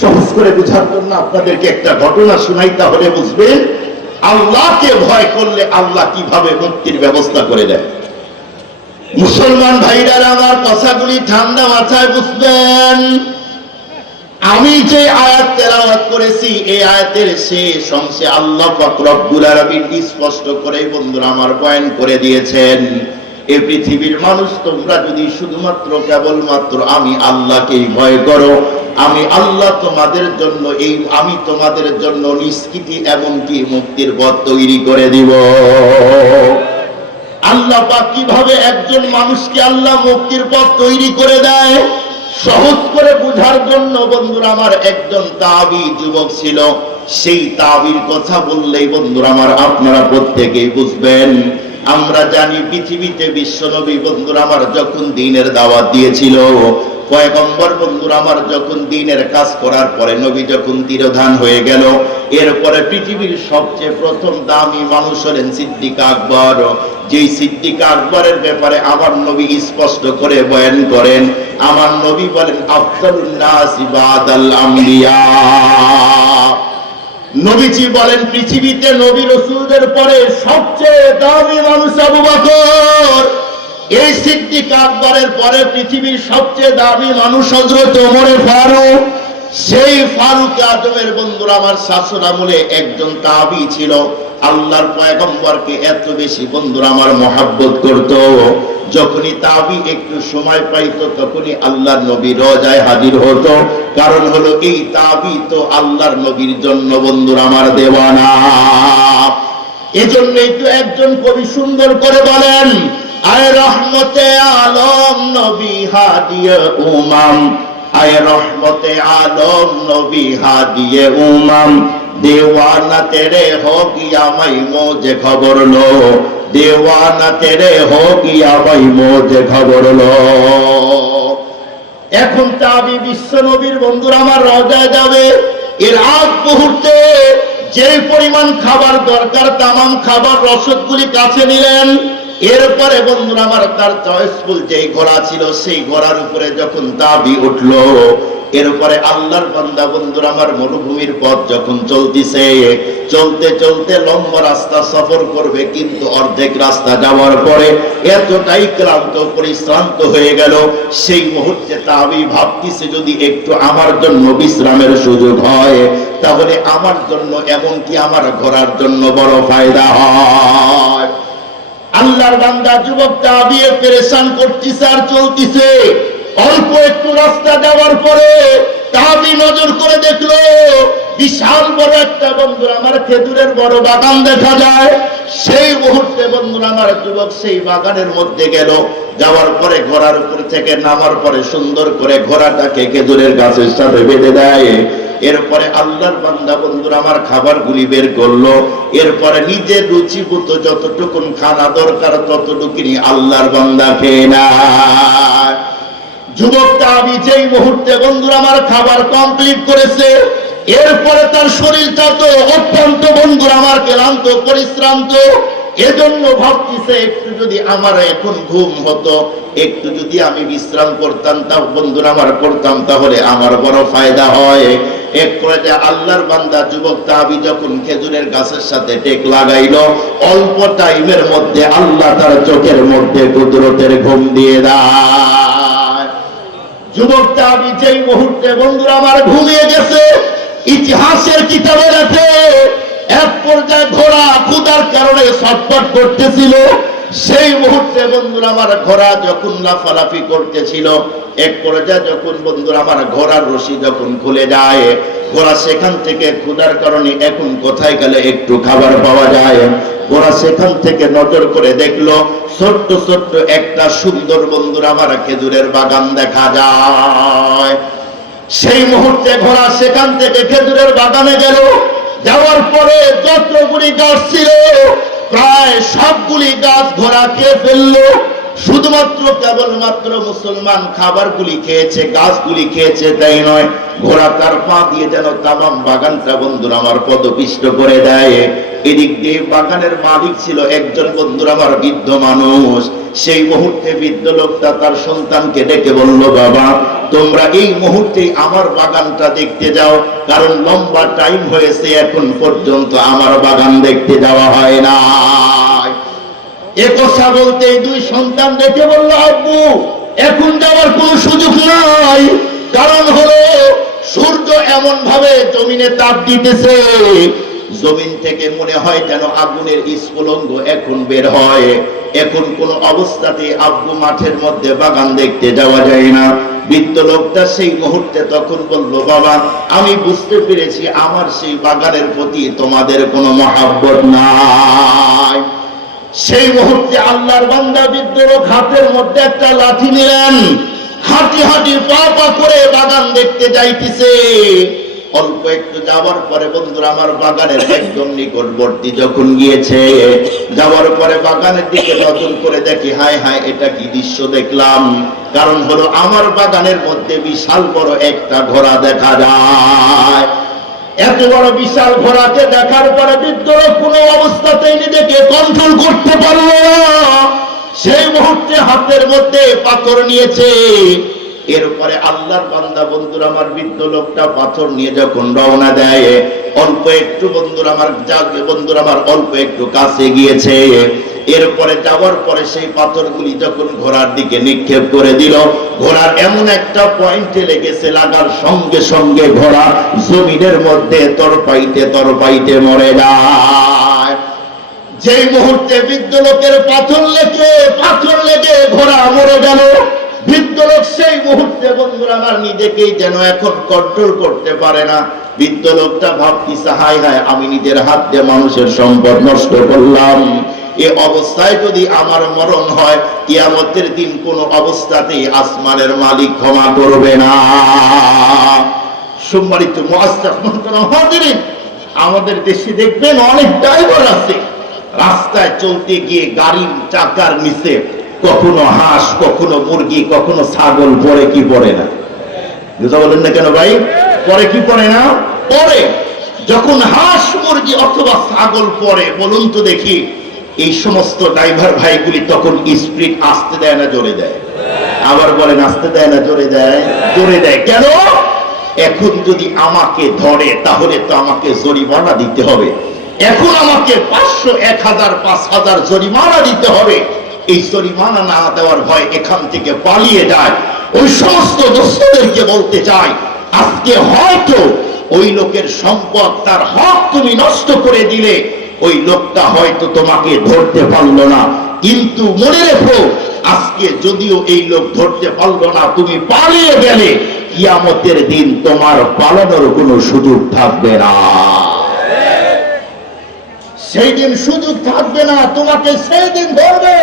সহজ করে বোঝার জন্য আপনাদেরকে একটা ঘটনা শুনাই, তাহলে বুঝবেন আল্লাহকে ভয় করলে আল্লাহ কিভাবে মুক্তির ব্যবস্থা করে দেয়। মুসলমান ভাইরা আমার কথাগুলি ঠান্ডা মাথায় বুঝবেন। আমি যে আয়াত তেলাওয়াত করেছি, এই আয়াতের শেষ অংশে আল্লাহ পাক রব্বুল আলামিন স্পষ্ট করে বন্ধুরা আমার বয়ান করে দিয়েছেন, এ পৃথিবীর মানুষ তোমরা যদি শুধুমাত্র কেবলমাত্র আমি আল্লাহকেই ভয় করো, আমি আল্লাহ তোমাদের জন্য নিষ্কৃতি এমনকি মুক্তির পথ তৈরি করে দিব। আল্লাহ পাক কিভাবে একজন মানুষকে আল্লাহ মুক্তির পথ তৈরি করে দেয়, সহজ করে বুঝার জন্য বন্ধুরা আমার একজন তাবী যুবক ছিল। সেই তাবীর কথা বললেই বন্ধুরা আমার আপনারা প্রত্যেকেই বুঝবেন। আমরা জানি পৃথিবীতে বিশ্বনবী বন্ধুরা আমার যখন দ্বীনের দাওয়াত দিয়েছিল, পয়গম্বর বন্ধুরা আমার যখন দ্বীনের কাজ করার পরে নবী যখন তিরোধান হয়ে গেল, এরপরে পৃথিবীর সবচেয়ে প্রথম দামি মানুষ হলেন সিদ্দিক আকবর। যেই সিদ্দিক আকবরের ব্যাপারে আমার নবী স্পষ্ট করে বয়ান করেন। আমার নবী বলেন, আফজালুন নাসি বাদাল আম্বিয়া। নবীজি বলেন পৃথিবীতে নবী রাসূলদের পরে সবচেয়ে দামি মানুষ আবু বকর। এই সিদ্দিক আকবরের পরে পৃথিবীর সবচেয়ে দামি মানুষ হযরত ওমর ফারুক। সেই ফারুক আজমের বন্ধুরা আমার শাসন আমলে একজন তাবী ছিল। আল্লাহর পয়গম্বরকে এত বেশি বন্ধুরা আমার মহব্বত করত, যখনই তাবী একটু সময় পাইতো তখনই আল্লাহর নবী রওজায় হাজির হতো। কারণ হলো এই তাবী তো আল্লাহর নবীর জন্য বন্ধুরা আমার দেওয়ানা। এজন্যই তো একজন কবি সুন্দর করে বলেন, আয় রহমতে আলম নবী হাদিয়ে উমাম, আয় রহমতে আলম নবী হাদিয়ে উমাম, देवाना तेरे हो गया मैं मुझे खबर लो, देवाना तेरे हो गया मैं मुझे खबर लो। এখন তাবী বিশ্ব নবীর বন্ধুরা আমার রওজায় যাবে, এর আগ মুহূর্তে যে পরিমাণ খাবার দরকার তামাম খাবার রসদগুলি কাছে নিলেন। এরপরে বন্ধুরা আমার তার চয়েসফুল যেই ঘোড়া ছিল সেই ঘোড়ার উপরে যখন তাবী উঠলো, এরপরে আল্লাহর বান্দা বন্ধুরা আমার মরুভূমির পথ যখন চলতেছে, চলতে চলতে লম্বা রাস্তা সফর করবে, কিন্তু অর্ধেক রাস্তা যাওয়ার পরে এতটাই ক্লান্ত পরিশ্রান্ত হয়ে গেল, সেই মুহূর্তে তাবী ভাবতেছে যদি একটু আমার জন্য বিশ্রামের সুযোগ হয় তাহলে আমার জন্য এমনকি আমার ঘোড়ার জন্য বড় ফায়দা হয়। আল্লাহর বান্দা যুবক তাবী পেরেশান করতেছে আর চলতেছে। অল্প একটু রাস্তা যাওয়ার পরে তাবী নজর করে দেখলো বিশাল বড় একটা বন্ধুরা আমার খেজুরের বড় বাগান দেখা যায়। সেই মুহূর্তে বন্ধুরা আমার যুবক সেই বাগানের মধ্যে গেল। যাওয়ার পরে ঘোড়ার উপর থেকে নামার পরে সুন্দর করে ঘোড়াটাকে খেজুরের গাছের সাথে বেঁধে দেয়। এরপরে আল্লাহর বান্দা বন্ধুরা আমার খাবারগুলি বের করলো। এরপরে নিজের রুচিভূত যতটুকুন খানা দরকার ততটুকুনি আল্লাহর বান্দা খেয়ে নেয়। যুবক তাবী যেই মুহূর্তে বন্ধুরা আমার খাবার কমপ্লিট করেছে, এরপরে তার শরীরটা তো অত্যন্ত বন্ধুরা আমার ক্লান্ত পরিশ্রান্ত। এজন্য ভাবতেছে একটু যদি আমার এখন ঘুম হতো, একটু যদি আমি বিশ্রাম করতাম তা বন্ধুরা আমার করতাম তাহলে আমার বড় ফায়দা হয়। এক পর্যায়ে আল্লাহর বান্দা যুবক তাবী যখন খেজুরের গাছের সাথে টেক লাগাইলো, অল্প টাইমের মধ্যে আল্লাহ তার চোখের মধ্যে কুদরতের ঘুম দিয়ে দেয়। যুবক তাবী যেই মুহূর্তে বন্ধুরা আমার ঘুমিয়ে গেছে, ইতিহাসের কিতাবে আছে এক পর্যায়ে ঘোড়া ক্ষুধার কারণে ছটফট করতেছিল। সেই মুহূর্তে বন্ধুরা আমার ঘোড়া যখন লাফালাফি করতেছিল, এক পর্যায়ে যখন বন্ধুরা আমার ঘোড়ার রশি যখন খুলে যায়, ঘোড়া সেখান থেকে ক্ষুধার কারণে এখন কোথায় গেলে একটু খাবার পাওয়া যায়, ঘোড়া সেখান থেকে নজর করে দেখলো ছোট্ট ছোট্ট একটা সুন্দর বন্ধুরা আমার খেজুরের বাগান দেখা যায়। সেই মুহূর্তে ঘোড়া সেখান থেকে খেজুরের বাগানে গেল। যাওয়ার পরে যতগুলি গাছ ছিল প্রায় সবগুলি গাছ ঘোড়া খেয়ে ফেললো। শুধুমাত্র কেবলমাত্র মুসলমান খাবারগুলি খেয়েছে, গাছগুলি খেয়েছে তাই নয়, ঘোড়া তার পা দিয়ে যেন তামাম বাগানটা বন্ধুরা আমার পদপিষ্ট করে দেয়। এদিক দিয়ে বাগানের মালিক ছিল একজন বন্ধুরা আমার বৃদ্ধ মানুষ। সেই মুহূর্তে বৃদ্ধ লোকটা তার সন্তানকে ডেকে বলল, বাবা তোমরা এই মুহূর্তে আমার বাগানটা দেখতে যাও, কারণ লম্বা টাইম হয়েছে এখন পর্যন্ত আমার বাগান দেখতে যাওয়া হয় না। এ কথা বলতে দুই সন্তান ডেকে বলল, আব্বু এখন যাওয়ার কোনো সুযোগ নাই, কারণ হলো সূর্য এমন ভাবে জমিনে তাপ দিতেছে, জমিন থেকে মনে হয় যেন আগুনের স্ফুলিঙ্গ এখন বের হয়। এখন কোন অবস্থাতে আব্বু মাঠের মধ্যে বাগান দেখতে যাওয়া যায় না। বৃদ্ধ লোকটা সেই মুহূর্তে তখন বলল, বাবা আমি বুঝতে পেরেছি আমার সেই বাগানের প্রতি তোমাদের কোনো মহাব্বত নাই। সেই মুহূর্তে আল্লাহর বান্দা বৃদ্ধ লোক হাতের মধ্যে একটা লাঠি নিলেন, হাঁটি হাঁটি পা পা করে বাগান দেখতে যাইতেছে। অল্প একটু যাওয়ার পরে বন্ধুরা আমার বাগানের একদম নিকটবর্তী যখন গিয়েছে, যাওয়ার পরে বাগানের দিকে নজর করে দেখি, হায় হায় এটা কি দৃশ্য দেখলাম। কারণ হলো আমার বাগানের মধ্যে বিশাল বড় একটা ঘোড়া দেখা যায়। এত বড় বিশাল ঘোড়াকে দেখার পরে বৃদ্ধ লোক কোনো অবস্থাতেই নিজেকে কন্ট্রোল করতে পারলো না। সেই মুহূর্তে হাতের মধ্যে পাথর নিয়েছে। এরপরে আল্লাহর বান্দা বন্ধুরা আমার বৃদ্ধ লোকটা পাথর নিয়ে যখন রওনা দেয়, অল্প একটু বন্ধুরা আমার অল্প একটু কাছে গিয়েছে। এরপরে যাওয়ার পরে সেই পাথরগুলি যখন ঘোড়ার দিকে নিক্ষেপ করে দিল, ঘোড়ার এমন একটা পয়েন্টে লেগেছে, লাগার সঙ্গে সঙ্গে ঘোড়া জমিনের মধ্যে তরপাইতে তরপাইতে মরে যায়। যেই মুহূর্তে বৃদ্ধ লোকের পাথর লেগে ঘোড়া মরে গেল, বৃদ্ধ লোক সেই মুহূর্তে বন্ধুরা আমার নিজেকেই যেন এখন কন্ট্রোল করতে পারে না। বৃদ্ধ লোকটা ভাবতেছে, হায় হায় আমি নিজের হাত দিয়ে মানুষের সম্পদ নষ্ট করলাম, এ অবস্থায় যদি আমার মরণ হয় কিয়ামতের দিন কোন অবস্থাতেই আসমানের মালিক ক্ষমা করবে না। সম্মানিত মুআজ্জাজ মুহতারাম হাজিরিন, আমাদের দেশে দেখবেন অনেক ড্রাইভার আছে, রাস্তায় চলতে গিয়ে গাড়ির চাকার নিচে কখনো হাঁস, কখনো মুরগি, কখনো ছাগল পড়ে কি পড়ে না? বুঝা বলেন না কেন ভাই? পড়ে কি পড়ে না? পড়ে। যখন হাঁস মুরগি অথবা ছাগল পড়ে, বলুন তো দেখি এই সমস্ত ড্রাইভার ভাইগুলি তখন স্পিড আসতে দেয় না জোরে দেয়? আবার বলেন আসতে দেয় না জোরে দেয়? জোরে দেয়। কেন? এখন যদি আমাকে ধরে তাহলে তো আমাকে জরিমানা দিতে হবে, এখন আমাকে 500, 1000, 5000 জরিমানা দিতে হবে। এই জরিমানা না দেওয়ার ভয় এখান থেকে পালিয়ে যায়। ওই সমস্ত দোস্তদেরকে বলতে চাই, আজকে হয়তো ওই লোকের সম্পদ, তার হক তুমি নষ্ট করে দিলে, ওই লোকটা হয়তো তোমাকে ধরতে পারলো না, কিন্তু মনে রেখো আজকে যদিও এই লোক ধরতে পারলো না, তুমি পালিয়ে গেলে কিয়ামতের দিন তোমার পালানোর কোনো সুযোগ থাকবে না। সেই দিন সুযোগ থাকবে না, তোমাকে সেই দিন ধরবে,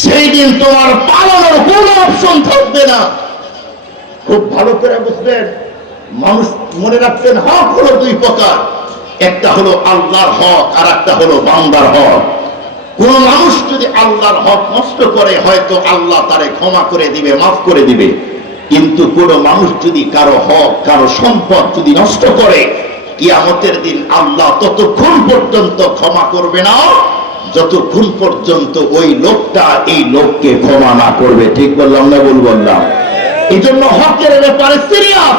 সেই দিন তোমার পালানোর কোনো অপশন থাকবে না। খুব ভালো করে বুঝবেন, মানুষ মনে রাখবেন, হক হলো দুই প্রকার, একটা হলো আল্লাহর হক আর একটা হলো বান্দার হক। কোন মানুষ যদি আল্লাহর হক নষ্ট করে হয়তো আল্লাহ তারে ক্ষমা করে দিবে, মাফ করে দিবে, কিন্তু কোন মানুষ যদি কারো হক, কারো সম্পদ যদি নষ্ট করে, কিয়ামতের দিন আল্লাহ ততক্ষণ পর্যন্ত ক্ষমা করবে না যতক্ষণ পর্যন্ত ওই লোকটা এই লোককে ক্ষমা না করবে। ঠিক বললাম না ভুল বললাম? এই জন্য হকের ব্যাপারে সিরিয়াস,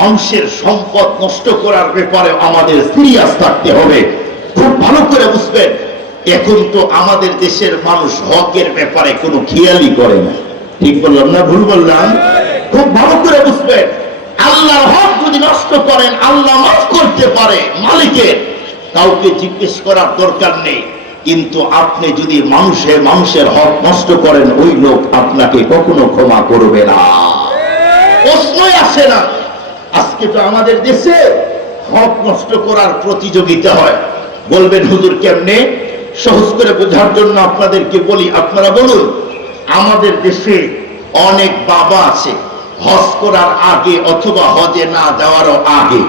মানুষের সম্পদ নষ্ট করার ব্যাপারে আমাদের সিরিয়াস থাকতে হবে। খুব ভালো করে বুঝবেন, এখন তো আমাদের দেশের মানুষ হকের ব্যাপারে কোনো খেয়ালই করে না। ঠিক বললাম না ভুল বললাম? খুব ভালো করে বুঝবেন, আল্লাহর হক যদি নষ্ট করেন আল্লাহ মাফ করতে পারে, মালিকের কাউকে জিজ্ঞেস করার দরকার নেই। কিন্তু আপনি যদি মানুষের হক নষ্ট করেন, ওই লোক আপনাকে কখনো ক্ষমা করবে না, প্রশ্নই আসে না। আজকে তো আমাদের দেশে হক নষ্ট করার প্রতিযোগিতা হয়। বলবেন হুজুর কেমনে? সহজ করে বোঝার জন্য আপনাদেরকে বলি। আপনারা বলুন, আমাদের দেশে অনেক বাবা আছে হজ করার আগে অথবা হজে না যাওয়ারও আগে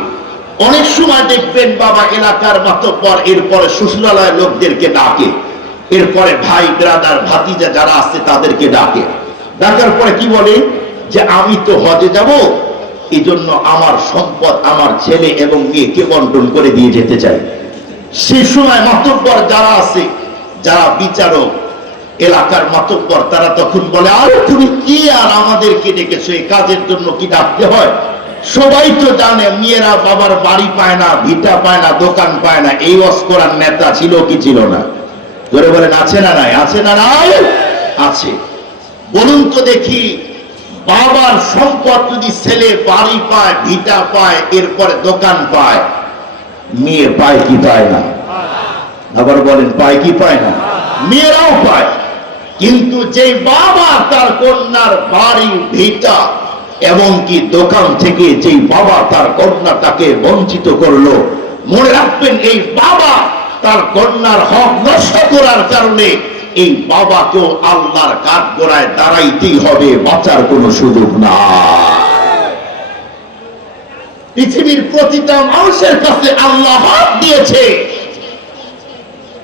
অনেক সময় দেখবেন বাবা এলাকার মাতব্বর, এরপরে শ্বশুরালয়ের লোকদেরকে ডাকে, এরপরে ভাই ব্রাদার ভাতিজা যারা আছে তাদেরকে ডাকে। ডাকার পরে কি বলে যে আমি তো হজে যাব, এই জন্য আমার সম্পদ আমার ছেলে এবং মেয়েকে বন্টন করে দিয়ে যেতে চাই। সে সময় মাতব্বর যারা আছে, যারা বিচারক এলাকার মাতব্বর, তারা তখন বলে আরে তুমি কি আর আমাদেরকে ডেকেছো, এই কাজের জন্য কি ডাকতে হয়? সবাই তো জানে মেয়েরা বাবার বাড়ি পায় না, ভিটা পায় না, দোকান পায় না। এই ওয়াজ করার নেতা ছিল কি ছিল না? ধরে বলেন আছে না নাই? আছে না নাই? আছে। বলুন তো দেখি, বাবার সম্পদ যদি ছেলে বাড়ি পায়, ভিটা পায়, এরপরে দোকান পায়, মেয়ে পায় কি পায় না? আবার বলেন পায় কি পায় না? মেয়েরাও পায়। কিন্তু যে বাবা তার কন্যার বাড়ি ভিটা এমনকি দোকান থেকে যেই বাবা তার কন্যাটাকে বঞ্চিত করলো, মনে রাখবেন এই বাবা তার কন্যার হক নষ্ট করার কারণে এই বাবাকেও আল্লাহর কাঠগড়ায় দাঁড়াইতেই হবে, বাঁচার কোনো সুযোগ না। পৃথিবীর প্রতিটা মানুষের কাছে আল্লাহ হক দিয়েছে।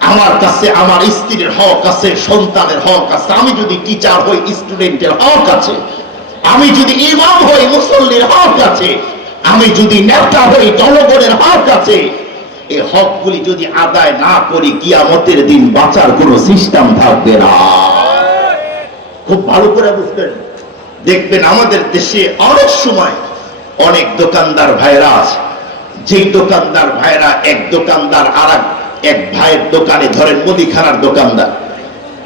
আমার কাছে আমার স্ত্রীর হক আছে, সন্তানের হক আছে, আমি যদি টিচার হই স্টুডেন্টের হক আছে, আমি যদি ইমাম হই মুসল্লির হক আছে, আমি যদি নেতা হই জনগণের হক আছে। এই হকগুলি যদি আদায় না করি, কিয়ামতের দিন বাঁচার কোনো সিস্টেম থাকবে না। খুব ভালো করে বুঝবেন। দেখবেন আমাদের দেশে অনেক সময় অনেক দোকানদার ভাইরা আছে, যেই দোকানদার ভাইরা এক দোকানদার আর এক ভাইয়ের দোকানে, ধরেন মুদিখানার দোকানদার,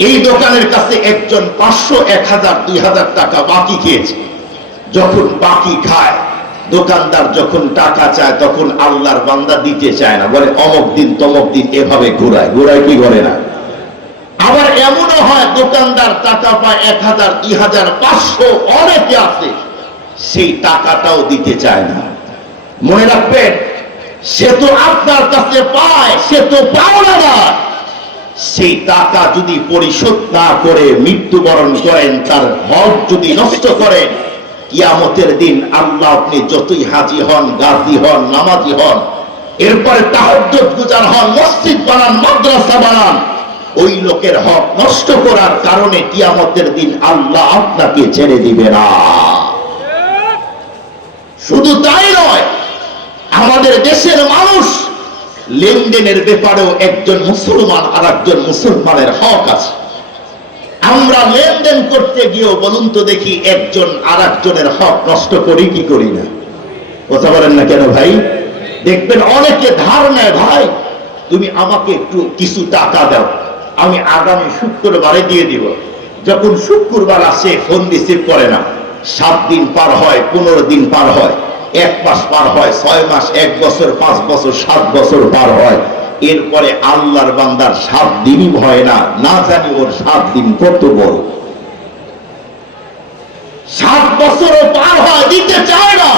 এই দোকানের কাছে একজন 500, 1000, 2000 টাকা বাকি খেয়েছে। যখন বাকি খায়, দোকানদার যখন টাকা চায় তখন আল্লাহর বান্দা দিতে চায় না, বলে অমুক দিন তমুক দিন, এভাবে ঘুরায় কি করে না। আবার এমনও হয় দোকানদার টাকা পায় 1000, 2000, 500, অনেকে আছে সেই টাকাটাও দিতে চায় না। মনে রাখবেন, সে তো আপনার কাছে পায়, সে তো পাওনাদার। সেই টাকা যদি পরিশোধ না করে মৃত্যুবরণ করেন, তার হক যদি নষ্ট করেন, কিয়ামতের দিন আল্লাহ আপনি যতই হাজি হন, গাজী হন, নামাজি হন, এরপরে তাহাজ্জুদ গুজার হন, মসজিদ বানান, মাদ্রাসা বানান, ওই লোকের হক নষ্ট করার কারণে কিয়ামতের দিন আল্লাহ আপনাকে ছেড়ে দিবে না। শুধু তাই নয়, আমাদের দেশের মানুষ লেনদেনের ব্যাপারেও একজন মুসলমান আর একজন মুসলমানের হক আছে। আমরা লেনদেন করতে গিয়েও বলুন তো দেখি, একজন আর একজনের হক নষ্ট করি কি করি না? কথা বলেন না কেন ভাই? দেখবেন অনেকে ধার নেয়, ভাই তুমি আমাকে একটু কিছু টাকা দাও, আমি আগামী শুক্রবারে দিয়ে দিব। যখন শুক্রবার আসে ফোন রিসিভ করে না। 7 দিন পার হয়, 15 দিন পার হয়, 1 মাস পার হয়, 6 মাস, 1 বছর, 5 বছর, 7 বছর পার হয়। এরপরে আল্লাহর বান্দার 7 দিনই হয় না, না জানি ওর 7 দিন কত বড়। 7 বছরও পার হয়, দিতে চায় না।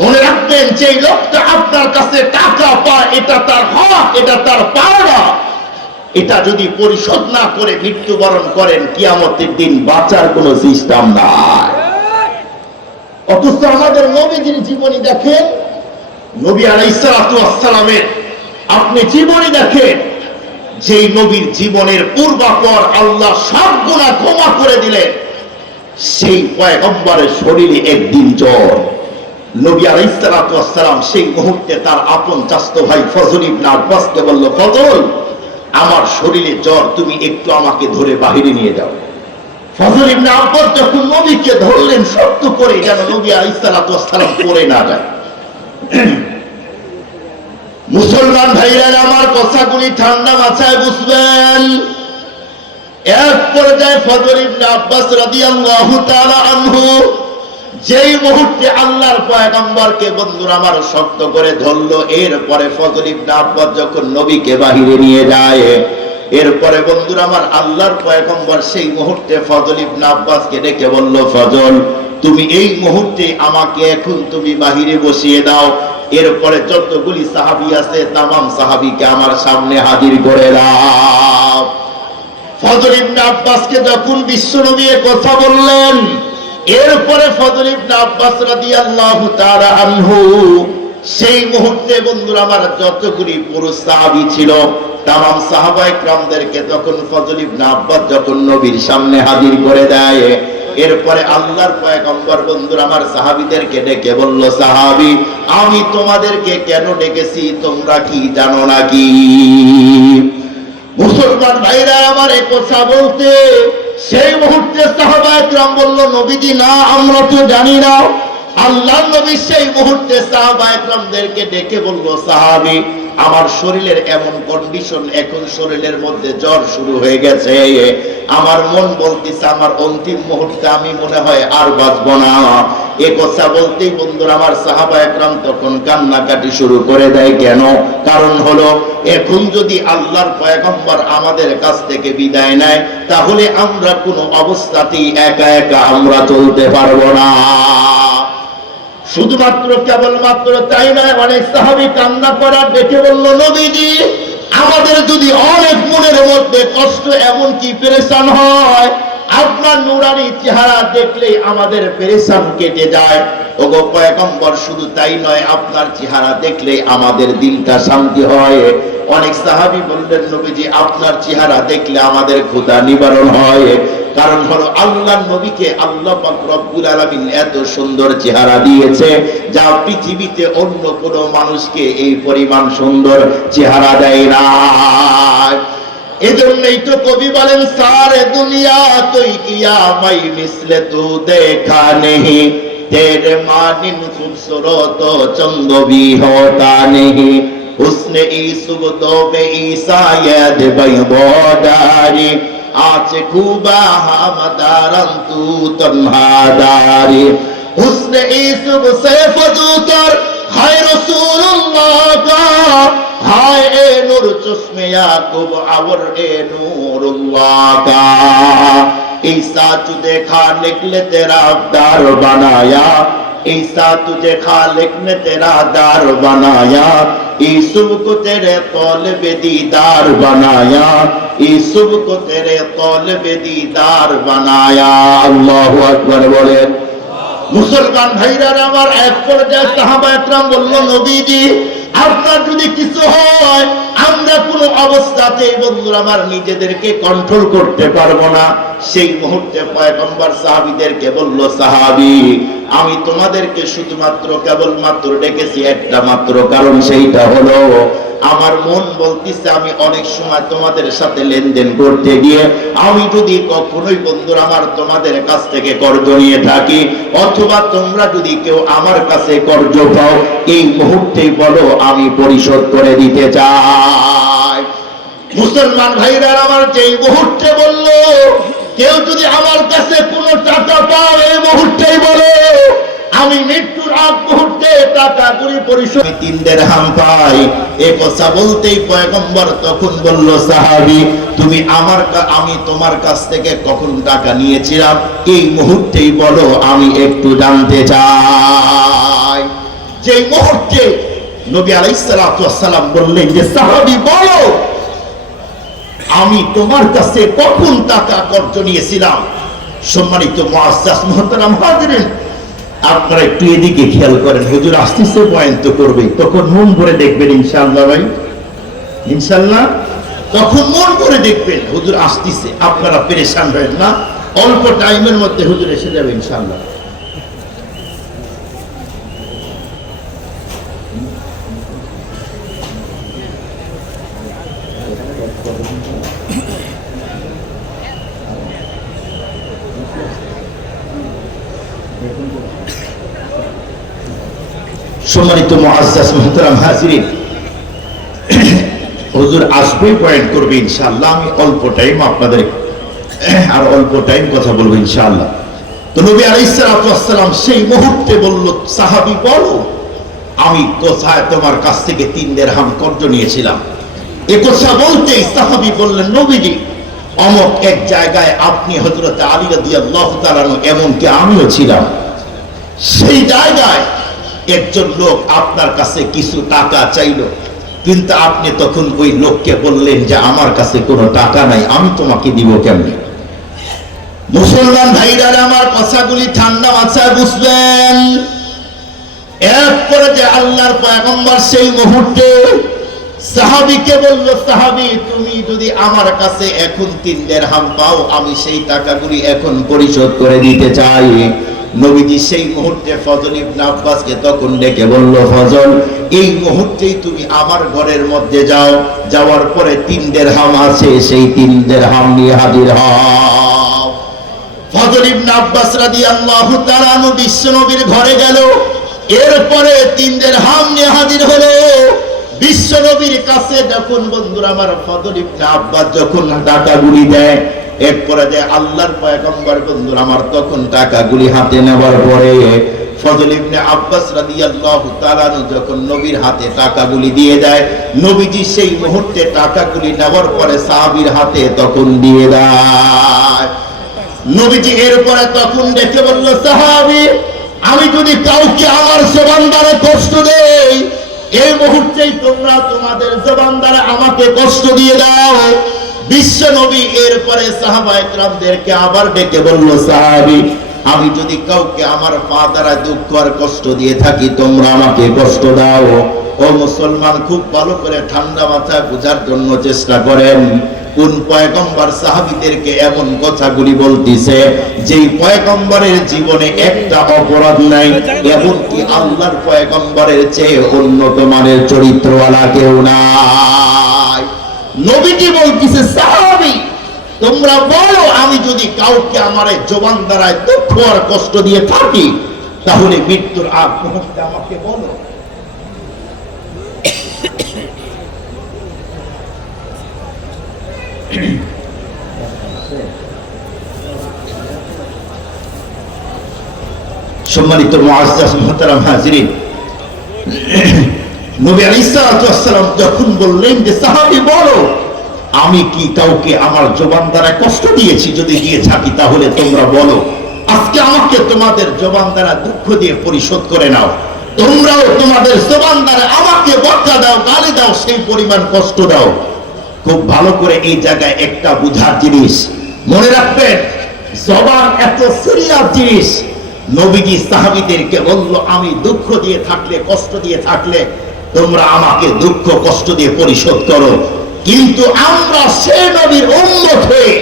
মনে রাখবেন, যে লোকটা আপনার কাছে টাকা পায়, এটা তার হক, এটা তার পাওনা। এটা যদি পরিশোধ না করে মৃত্যুবরণ করেন, কিয়ামতের দিন বাঁচার কোনো সিস্টেম নাই। অথচ আমাদের নবীজির জীবনী দেখেন, নবী আলাইহিস সালাতু ওয়াস সালামের আপনি জীবনী দেখেন, যেই নবীর জীবনের পূর্বাপর আল্লাহ সব গুনাহ ক্ষমা করে দিলেন, সেই পয়গম্বরের শরীরে একদিন জ্বর। নবী আলাইহিস সালাতু ওয়াস সালাম সেই মুহূর্তে তার আপন চাচতো ভাই ফজল ইবনে আব্বাসকে বলল, ফজল আমার শরীরে জ্বর, তুমি একটু আমাকে ধরে বাহিরে নিয়ে যাও। ফজল ইবনে আব্বাস যখন নবীকে ধরলেন শক্ত করে, যেন নবী আলাইহিস সালাতু ওয়াস সালাম পড়ে না যায়। মুসলমান ভাইরা আমার কথাগুলি ঠান্ডা মাথায় বুঝবেন। এক পর্যায়ে ফজল ইবনে আব্বাস রাদিয়াল্লাহু তাআলা আনহু যেই মুহূর্তে আল্লাহর পয়গম্বরকে বন্ধুরা আমার শক্ত করে ধরলো, এরপরে ফজল ইবনে আব্বাস যখন নবীকে বাহিরে নিয়ে যায়, এরপরে বন্ধুরা আমার আল্লাহর পয়গম্বর সেই মুহূর্তে ফজল ইবনে আব্বাসকে ডেকে বলল, ফজল তুমি এই মুহূর্তে আমাকে এখন তুমি বাহিরে বসিয়ে দাও, এরপরে যতগুলি সাহাবী আছে তামাম সাহাবীকে আমার সামনে হাজির করে দাও। ফজল ইবনে আব্বাসকে যখন বিশ্বনবী কথা বললেন, এরপরে ফজল ইবনে আব্বাস রাদিয়াল্লাহু তাআলা আনহু সেই মুহূর্তে বন্ধুরা আমার যতগুলি পুরুষ সাহাবী ছিল তামাম সাহাবায়ে কেরামদেরকে তখন ফজল ইবনে আব্বাস যখন নবীর সামনে হাজির করে দেয়, এরপরে আল্লাহর পয়গম্বর বন্ধুরা আমার সাহাবীদেরকে ডেকে বলল, সাহাবী আমি তোমাদেরকে কেন ডেকেছি তোমরা কি জানো নাকি? মুসলমান ভাইরা আমার এই কথা বলতে সেই মুহূর্তে সাহাবায়ে কেরাম বলল, নবীজি না আমরা তো জানি না। আল্লাহর নবী সেই মুহূর্তে সাহাবায়ে কেরামদেরকে ডেকে বলল, সাহাবী আমার শরীরের এমন কন্ডিশন, এখন শরীরের মধ্যে জ্বর শুরু হয়ে গেছে, আমার মন বলতেছে আমার অন্তিম মুহূর্তে আমি মনে হয় আর বাঁচব না। এ কথা বলতেই বন্ধুরা আমার সাহাবায়ে কেরাম তখন কান্নাকাটি শুরু করে দেয়। কেন? কারণ হলো এখন যদি আল্লাহর পয়গম্বর আমাদের কাছ থেকে বিদায় নেয় তাহলে আমরা কোনো অবস্থাতেই একা একা আমরা চলতে পারবো না। শুধুমাত্র কেবলমাত্র তাই নয়, অনেক সাহাবী কান্না করার দেখে বলল, নবীজি আমাদের যদি অনেক মনের মধ্যে কষ্ট এমনকি পেরেশান হয়, আপনার নূরানি চেহারা দেখলেই আমাদের পেরেশান কেটে যায়। ওগো পয়গম্বর শুধু তাই নয়, আপনার চেহারা দেখলেই আমাদের দিলটা শান্তি হয়। অনেক সাহাবী বললেন, নবীজি আপনার চেহারা দেখলে আমাদের ক্ষুধা নিবারণ হয়। কারণ হলো আল্লাহর নবীকে আল্লাহ পাক রব্বুল আলামিন এত সুন্দর চেহারা দিয়েছে যা পৃথিবীতে অন্য কোনো মানুষকে এই পরিমাণ সুন্দর চেহারা দেয় না। এজন্যই তো কবি বলেন, সারে দুনিয়া তুই কিয়া মাই মিসলে তু দেখা নেহি, তেরে মানিন খুবসুরত চন্দ ভি হোতা নেহি, হুসনে ইসুব তো বে ঈসায়দ বাইবদারি, আছে খুবা হামদারন তু তনহাদারি, হুসনে ইসুব সে ফজুতর হায় রাসূলুল্লাহ কা, হায় এ নূর চশমে ইয়াকুব আওর এ নূরুল্লাহ কা, ঈসা তুঝে খালিক ने तेरा दार बनाया, ईसा तुझे खालिक ने तेरा दार बनाया, यूसुफ को तेरे तौलबे दीदार बनाया, यूसुफ को तेरे तौलबे दीदार बनाया। अल्लाहु আকবার বলেন। মুসলমান ভাইরা আমার এক পর্যায়ে সাহাবায়ে কেরাম বলল, নবীজি আপনার যদি কিছু হয় আমরা কোনো অবস্থাতেই বন্ধুরা আমার নিজেদেরকে কন্ট্রোল করতে পারবো না। সেই মুহূর্তে পয়গম্বর সাহাবীদেরকে বলল, সাহাবী আমি তোমাদেরকে শুধুমাত্র কেবলমাত্র ডেকেছি একটা মাত্র কারণ, সেইটা হলো আমার মন বলতেছে আমি অনেক সময় তোমাদের সাথে লেনদেন করতে গিয়ে আমি যদি কখনোই বন্ধুরা আমার তোমাদের কাছ থেকে কর্জ নিয়ে থাকি, অথবা তোমরা যদি কেউ আমার কাছে কর্জ পাও, এই মুহূর্তেই বলো আমি পরিশোধ করে দিতে চাই। মুসলমান ভাইরা আমার যেই মুহূর্তে বলল, কেউ যদি আমার কাছে কোনো টাকা পাও এই মুহূর্তেই বলো আমি মৃত্যুর আগ মুহূর্তে টাকাগুলি পরিশোধ 3 দিরহাম পাই। এই কথা বলতেই পয়গম্বর তখন বলল, সাহাবী তুমি আমি তোমার কাছ থেকে কখন টাকা নিয়েছিলাম এই মুহূর্তেই বলো আমি একটু জানতে চাই। যে মুহূর্তে নবী আলাইহিস সালাতু ওয়াস সালাম বললেন যে সাহাবী বলো আমি তোমার কাছে কখন টাকা কর্জ নিয়েছিলাম। সম্মানিত মুআজ্জাজ মুহতারাম হাজিরিন, আপনারা একটু এদিকে খেয়াল করেন, হুজুর আসতেছে বয়ান তো করবে, তখন মন ভরে দেখবেন ইনশাআল্লাহ ভাই, ইনশাআল্লাহ তখন মন ভরে দেখবেন হুজুর আসতেছে, আপনারা পেরেশান হবেন না, অল্প টাইমের মধ্যে হুজুর এসে যাবে ইনশাআল্লাহ। সম্মানিত মুআজ্জাজ মুহতারাম হাজিরিন, হুজুর আসবে পয়েন্ট করবে ইনশাআল্লাহ। আমি অল্প টাইম আপনাদের আর অল্প টাইম কথা বলবো ইনশাআল্লাহ। তো নবী আলাইহিস সালাতু ওয়াস সালাম সেই মুহূর্তে বলল, সাহাবী বলো, আমি কোথায় তোমার কাছ থেকে 3 দিরহাম কর্জ নিয়েছিলাম। এ কথা বলতেই সাহাবী বললেন, নবীজি অমুক এক জায়গায় আপনি হযরত আলী রাদিয়াল্লাহু তাআলা এমনকি আমিও ছিলাম, সেই জায়গায় একজন লোক আপনার কাছে কিছু টাকা চাইলো, কিন্তু আপনি তখন ওই লোককে বললেন যে আমার কাছে কোনো টাকা নাই, আমি তোমাকে দিব কেমনে? মুসলমান ভাইরা আমার কথাগুলি ঠান্ডা মাথায় বুঝবেন। এরপরে যে আল্লাহর পয়গম্বর সেই মুহূর্তে সাহাবীকে বলল, সাহাবী তুমি যদি আমার কাছে এখন 3 দিরহাম পাও, আমি সেই টাকাগুলি এখন পরিশোধ করে দিতে চাই। নবীজি সেই মুহূর্তে ফজল ইবনে আব্বাসকে তখন ডেকে বলল, ফজল এই মুহূর্তেই তুমি আমার ঘরের মধ্যে যাও, যাওয়ার পরে 3 দিরহাম আছে, সেই 3 দিরহাম নিয়ে হাজির হও। ফজল ইবনে আব্বাস রাদিয়াল্লাহু তাআলা বিশ্বনবীর ঘরে গেল, এরপরে 3 দিরহাম নিয়ে হাজির হলো বিশ্বনবীর কাছে। যখন বন্ধুরা আমার ফজল ইবনে আব্বাস যখন টাকাগুলি দেয়, এরপরে যে আল্লাহর পয়গম্বর বন্ধুরা আমার তখন টাকাগুলি হাতে নেওয়ার পরে ফজল ইবনে আব্বাস রাদিয়াল্লাহু তাআলা যখন নবীর হাতে টাকাগুলি দিয়ে দেয়, নবীজি সেই মুহূর্তে টাকাগুলি নেওয়ার পরে সাহাবীর হাতে তখন দিয়ে দেয়। নবীজি এরপরে তখন ডেকে বলল, সাহাবী আমি যদি কাউকে আমার জবান দ্বারা কষ্ট দেই, এই মুহূর্তেই তোমরা তোমাদের জবান দ্বারা আমাকে কষ্ট দিয়ে দাও। বিশ্ব নবী এরপরে সাহাবায়ে কেরামদেরকে আবার ডেকে বলল, সাহাবী আমি যদি কাউকে আমার পা দ্বারা দুঃখ আর কষ্ট দিয়ে থাকি, তোমরা আমাকে কষ্ট দাও। ও মুসলমান, খুব ভালো করে ঠান্ডা মাথায় বোঝার জন্য চেষ্টা করেন। কোন পয়গম্বর সাহাবীদেরকে এমন কথাগুলি বলতিছে যেই পয়গম্বরের জীবনে একটা অপরাধ নাই, এমনকি আল্লাহর পয়গম্বরের চেয়ে উন্নত মানের চরিত্রওয়ালা কেউ নাই। নবীজি বলতিছে, সাহাবী তোমরা বলো আমি যদি কাউকে আমার জবান দ্বারা দুঃখ আর কষ্ট দিয়ে থাকি, তাহলে মৃত্যুর আগ মুহূর্তে আমাকে বলো। সম্মানিত মুআজ্জাজ মুহতারাম হাজিরিন, নবী আলাইহিস সালাতু ওয়াস সালাম যখন বললেন যে সাহাবী বলো আমি কি কাউকে আমার জবান দ্বারা কষ্ট দিয়েছি, যদি দিয়ে থাকি তাহলে তোমরা বলো। আজকে আমাকে তোমাদের জবান দ্বারা দুঃখ দিয়ে পরিশোধ করে নাও, তোমরাও তোমাদের জবান দ্বারা আমাকে বকা দাও, গালি দাও, সেই পরিমাণ কষ্ট দাও। খুব ভালো করে এই জায়গায় একটা বুঝার জিনিস মনে রাখবেন, জবান এত সিরিয়াস জিনিস। নবীজি সাহাবীদেরকে বলল, আমি দুঃখ দিয়ে থাকলে, কষ্ট দিয়ে থাকলে তোমরা আমাকে দুঃখ কষ্ট দিয়ে পরিশোধ করো। কিন্তু আমরা সে নবীর উম্মত হয়ে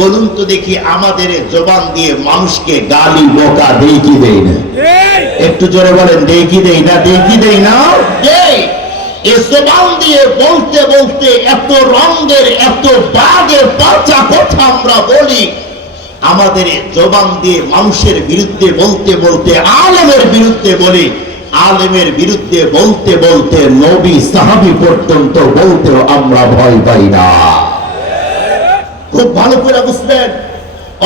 বলুন তো দেখি, আমাদের জবান দিয়ে মানুষকে গালি বকা দেই কি দেই না? একটু জোরে বলেন, দেই কি দেই না? দেই কি দেই না? দেই। এই জবান দিয়ে বলতে বলতে এত রঙের, এত বাজে পচা কথা আমরা বলি। আমাদের জবান দিয়ে মানুষের বিরুদ্ধে বলতে বলতে আলেমের বিরুদ্ধে বলি, আলেমের বিরুদ্ধে বলতে বলতে নবী সাহাবী পর্যন্ত বলতেও আমরা ভয় পাই না। খুব ভালো করে বুঝবেন।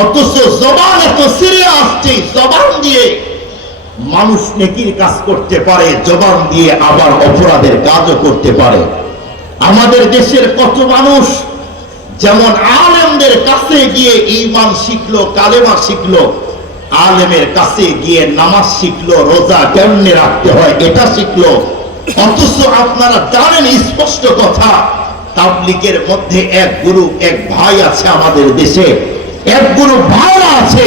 অথচ জবান এত সিরিয়াস, যে জবান দিয়ে মানুষ নেকির কাজ করতে পারে, জবান দিয়ে আবার অপরাধের কাজও করতে পারে। আমাদের দেশের কত মানুষ যেমন আলেমদের কাছে গিয়ে ঈমান শিখলো, কালেমা শিখলো, আলেমের কাছে গিয়ে নামাজ শিখলো, রোজা কেমনে রাখতে হয় এটা শিখলো। অথচ আপনারা জানেন স্পষ্ট কথা, তাবলীগের মধ্যে এক গ্রুপ, এক ভাই আছে আমাদের দেশে, এক গ্রুপ ভাইরা আছে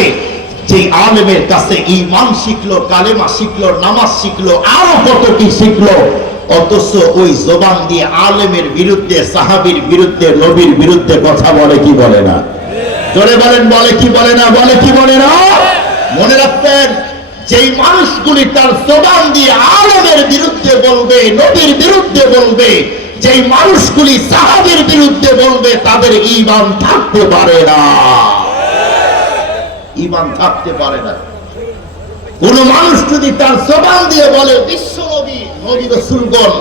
যে আলেমের কাছে ঈমান শিখলো, কালেমা শিখলো, নামাজ শিখলো, আরো কত কি শিখলো। অথচ ওই জবান দিয়ে আলেমের বিরুদ্ধে, সাহাবীর বিরুদ্ধে, নবীর বিরুদ্ধে কথা বলে কি বলে না? জোরে বলেন, বলে কি বলে না? বলে কি বলে না? মনে রাখবেন, যেই মানুষগুলি তার জবান দিয়ে আলেমের বিরুদ্ধে বলবে, নবীর বিরুদ্ধে বলবে, যেই মানুষগুলি সাহাবীর বিরুদ্ধে বলবে, তাদের ঈমান থাকতে পারে না। ঈমান থাকতে পারে না। কোন মানুষ যদি তার জবান দিয়ে বলে বিশ্ব নবী, নবী রাসূলগণ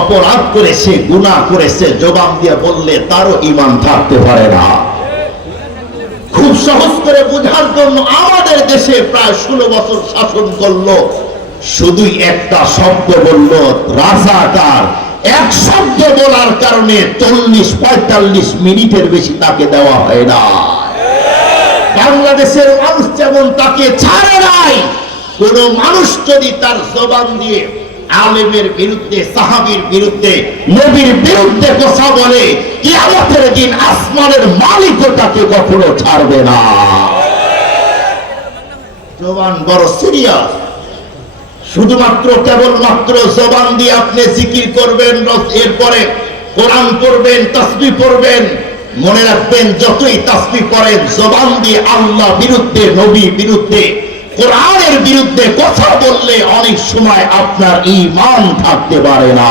অপরাধ করেছে, গুনাহ করেছে, জবান দিয়ে বললে তারও ঈমান থাকতে পারে না। খুব সহজ করে বোঝার আসার জন্য আমাদের দেশে প্রায় 16 বছর শাসন করলো, শুধুই একটা শব্দ বলল রাজাকার। এক শব্দ বলার কারণে 40-45 মিনিটের বেশি তাকে দেওয়া হয় না। বাংলাদেশের মানুষ যেমন তাকে ছাড়ে নাই, কোন মানুষ যদি তার জবান দিয়ে আলেমের বিরুদ্ধে, সাহাবীর বিরুদ্ধে, নবীর বিরুদ্ধে কথা বলে, কিয়ামতের দিন আসমানের মালিকও তাকে কখনো ছাড়বে না। জবান বড় সিরিয়াস। শুধুমাত্র কেবলমাত্র জবান দিয়ে আপনি জিকির করবেন, এরপরে কোরআন পড়বেন, তাসবিহ পড়বেন। মনে রাখবেন, যতই তাসবিহ পড়েন, জবান দিয়ে আল্লাহ বিরুদ্ধে, নবী বিরুদ্ধে, কোরআনের বিরুদ্ধে কথা বললে অনেক সময় আপনার ঈমান থাকতে পারে না।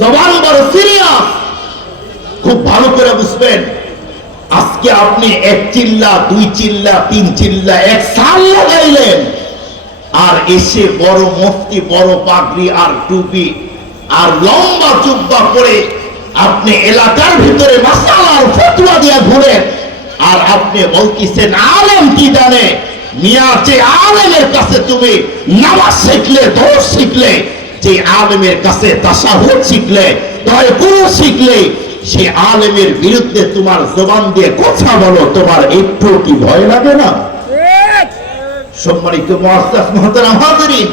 জবান বড় সিরিয়াস, খুব ভালো করে বুঝবেন। আজকে আপনি 1 চিল্লা, 2 চিল্লা, 3 চিল্লা, 1 সাল লাগাইলেন, আর এসে বড় মুফতি, বড় পাগড়ি আর টুপি আর লম্বা জুব্বা পরে আপনি এলাকার ভিতরে মাসালার ফতোয়া দিয়ে ঘুরেন, আর আপনি বলতেছেন আলেম কি জানে। মিয়া, যে আলেমের কাছে তুমি নামাজ শিখলে, দোষ শিখলে, যে আলেমের কাছে তাশাহুদ শিখলে, তায়াক্কুল শিখলে, সেই আলেমের বিরুদ্ধে তোমার জবান দিয়ে কথা বলো, তোমার একটু কি ভয় লাগে না? সম্মানিত মুআজ্জাজ মুহতারাম হাজিরিন,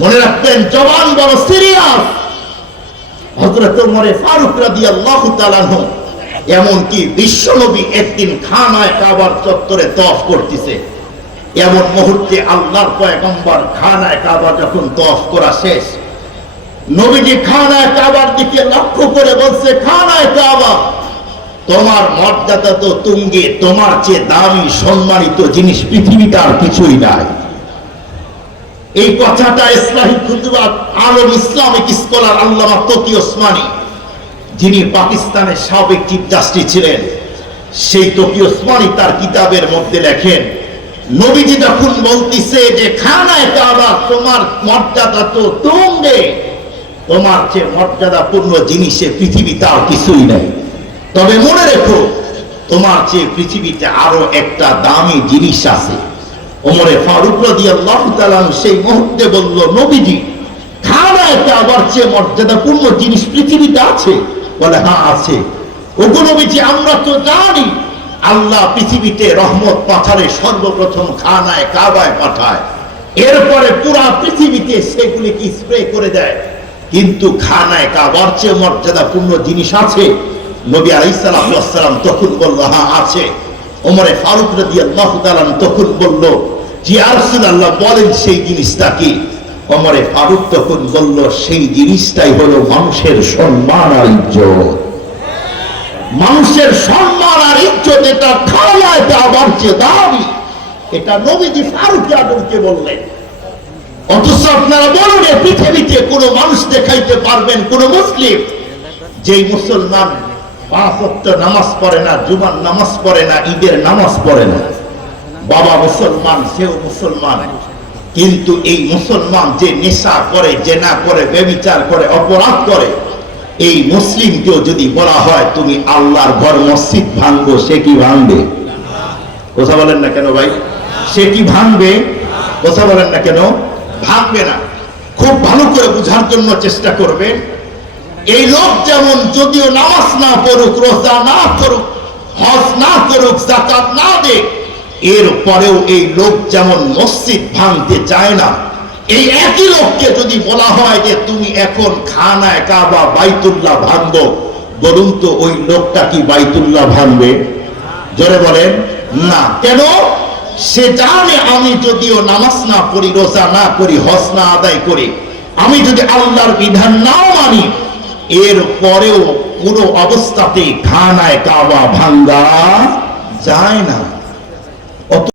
মনে রাখবেন, জবান বড় সিরিয়াস। হযরত ওমর ফারুক রাদিয়াল্লাহু তাআলা আনহু, এমনকি বিশ্বনবী একদিন খানায়ে কাবার চত্বরে তওয়াফ করতেছে, এমন মুহূর্তে আল্লাহর পয়গম্বর খানায়ে কাবা যখন তওয়াফ করা শেষ, নবীজি খানায়ে কাবার দিকে লক্ষ্য করে বলছে, খানায়ে কাবা, তোমার মর্যাদা তো তুঙ্গে, তোমার চেয়ে দামি সম্মানিত জিনিস পৃথিবীতে আর কিছুই নাই। এই কথাটা ইসলামী খুতবাত আলম ইসলামিক স্কলার আল্লামা তকি ওসমানী, যিনি পাকিস্তানের সাবেক চিফ জাস্টিস ছিলেন, সেই তকি ওসমানী তার কিতাবের মধ্যে লেখেন, নবীজি যখন বলতিছে যে খানায়ে কাবা তোমার মর্যাদা তো তুঙ্গে, তোমার চেয়ে মর্যাদাপূর্ণ জিনিসে পৃথিবীতে আর কিছুই নাই, তবে মনে রেখো তোমার চেয়ে পৃথিবীতে আরো একটা দামি জিনিস আছে। ওমর ফারুক রাদিয়াল্লাহু তাআলা সেই মুহূর্তে বলল, নবীজি, খানায়ে কাবার চেয়ে মর্যাদাপূর্ণ জিনিস পৃথিবীতে আছে? বলে, হ্যাঁ আছে। ওগো নবীজি, আমরা তো জানি আল্লাহ পৃথিবীতে রহমত পাঠালে সর্বপ্রথম খানায়ে কাবায় পাঠায়, এরপরে পুরা পৃথিবীতে সেগুলিকে স্প্রে করে দেয়, কিন্তু খানায়ে কাবার চেয়ে মর্যাদাপূর্ণ জিনিস আছে? নবী আলাইহিস সালাতু ওয়াস সালাম তখন বলল, হ্যাঁ আছে। ওমর ফারুক রাদিয়াল্লাহু তাআলা তখন বলল, জি ইয়া রাসূলুল্লাহ, বলেন সেই জিনিসটা কি? ওমর ফারুক তখন বলল, সেই জিনিসটাই হলো মানুষের সম্মান আর ইজ্জত। মানুষের সম্মান আর ইজ্জত, এটা খানায়ে কাবার চেয়ে দামি। এটা নবীজি ফারুক আজমকে বললেন। অথচ আপনারা বলুন, পৃথিবীতে কোন মানুষ দেখাইতে পারবেন, কোন মুসলিম, যেই মুসলমান 5 ওয়াক্ত নামাজ পড়ে না, জুমার নামাজ পড়ে না, ঈদের নামাজ পড়ে না, বাবা মুসলমান, সেও মুসলমান, কিন্তু এই মুসলমান যে নেশা করে, জেনা করে, ব্যভিচার করে, অপরাধ করে, এই মুসলিমকেও যদি বলা হয় তুমি আল্লাহর ঘর মসজিদ ভাঙবো, সে কি ভাঙবে? কথা বলেন না কেন ভাই? সে কি ভাঙবে? কথা বলেন না কেন? ভাঙবে না। খুব ভালো করে বুঝার জন্য চেষ্টা করবেন। এই লোক যেমন যদিও নামাজ না পড়ুক, রোজা না করুক, হজ না করুক, যাকাত না দেখ, এরপরেও এই লোক যেমন মসজিদ ভাঙতে চায় না, এই একই লোককে যদি বলা হয় যে তুমি এখন খানায়ে কাবা, বাইতুল্লাহ ভাঙবো, বলুন তো ওই লোকটা কি বাইতুল্লাহ ভাঙবে? জোরে বলেন না। কেন? সে জানে আমি যদিও নামাজ না পড়ি, রোজা না করি, হজ না আদায় করি, আমি যদি আল্লাহর বিধান নাও মানি, এর পরেও পুরো অবস্থাতে খানায়ে কাবা ভাঙ্গা যায় না।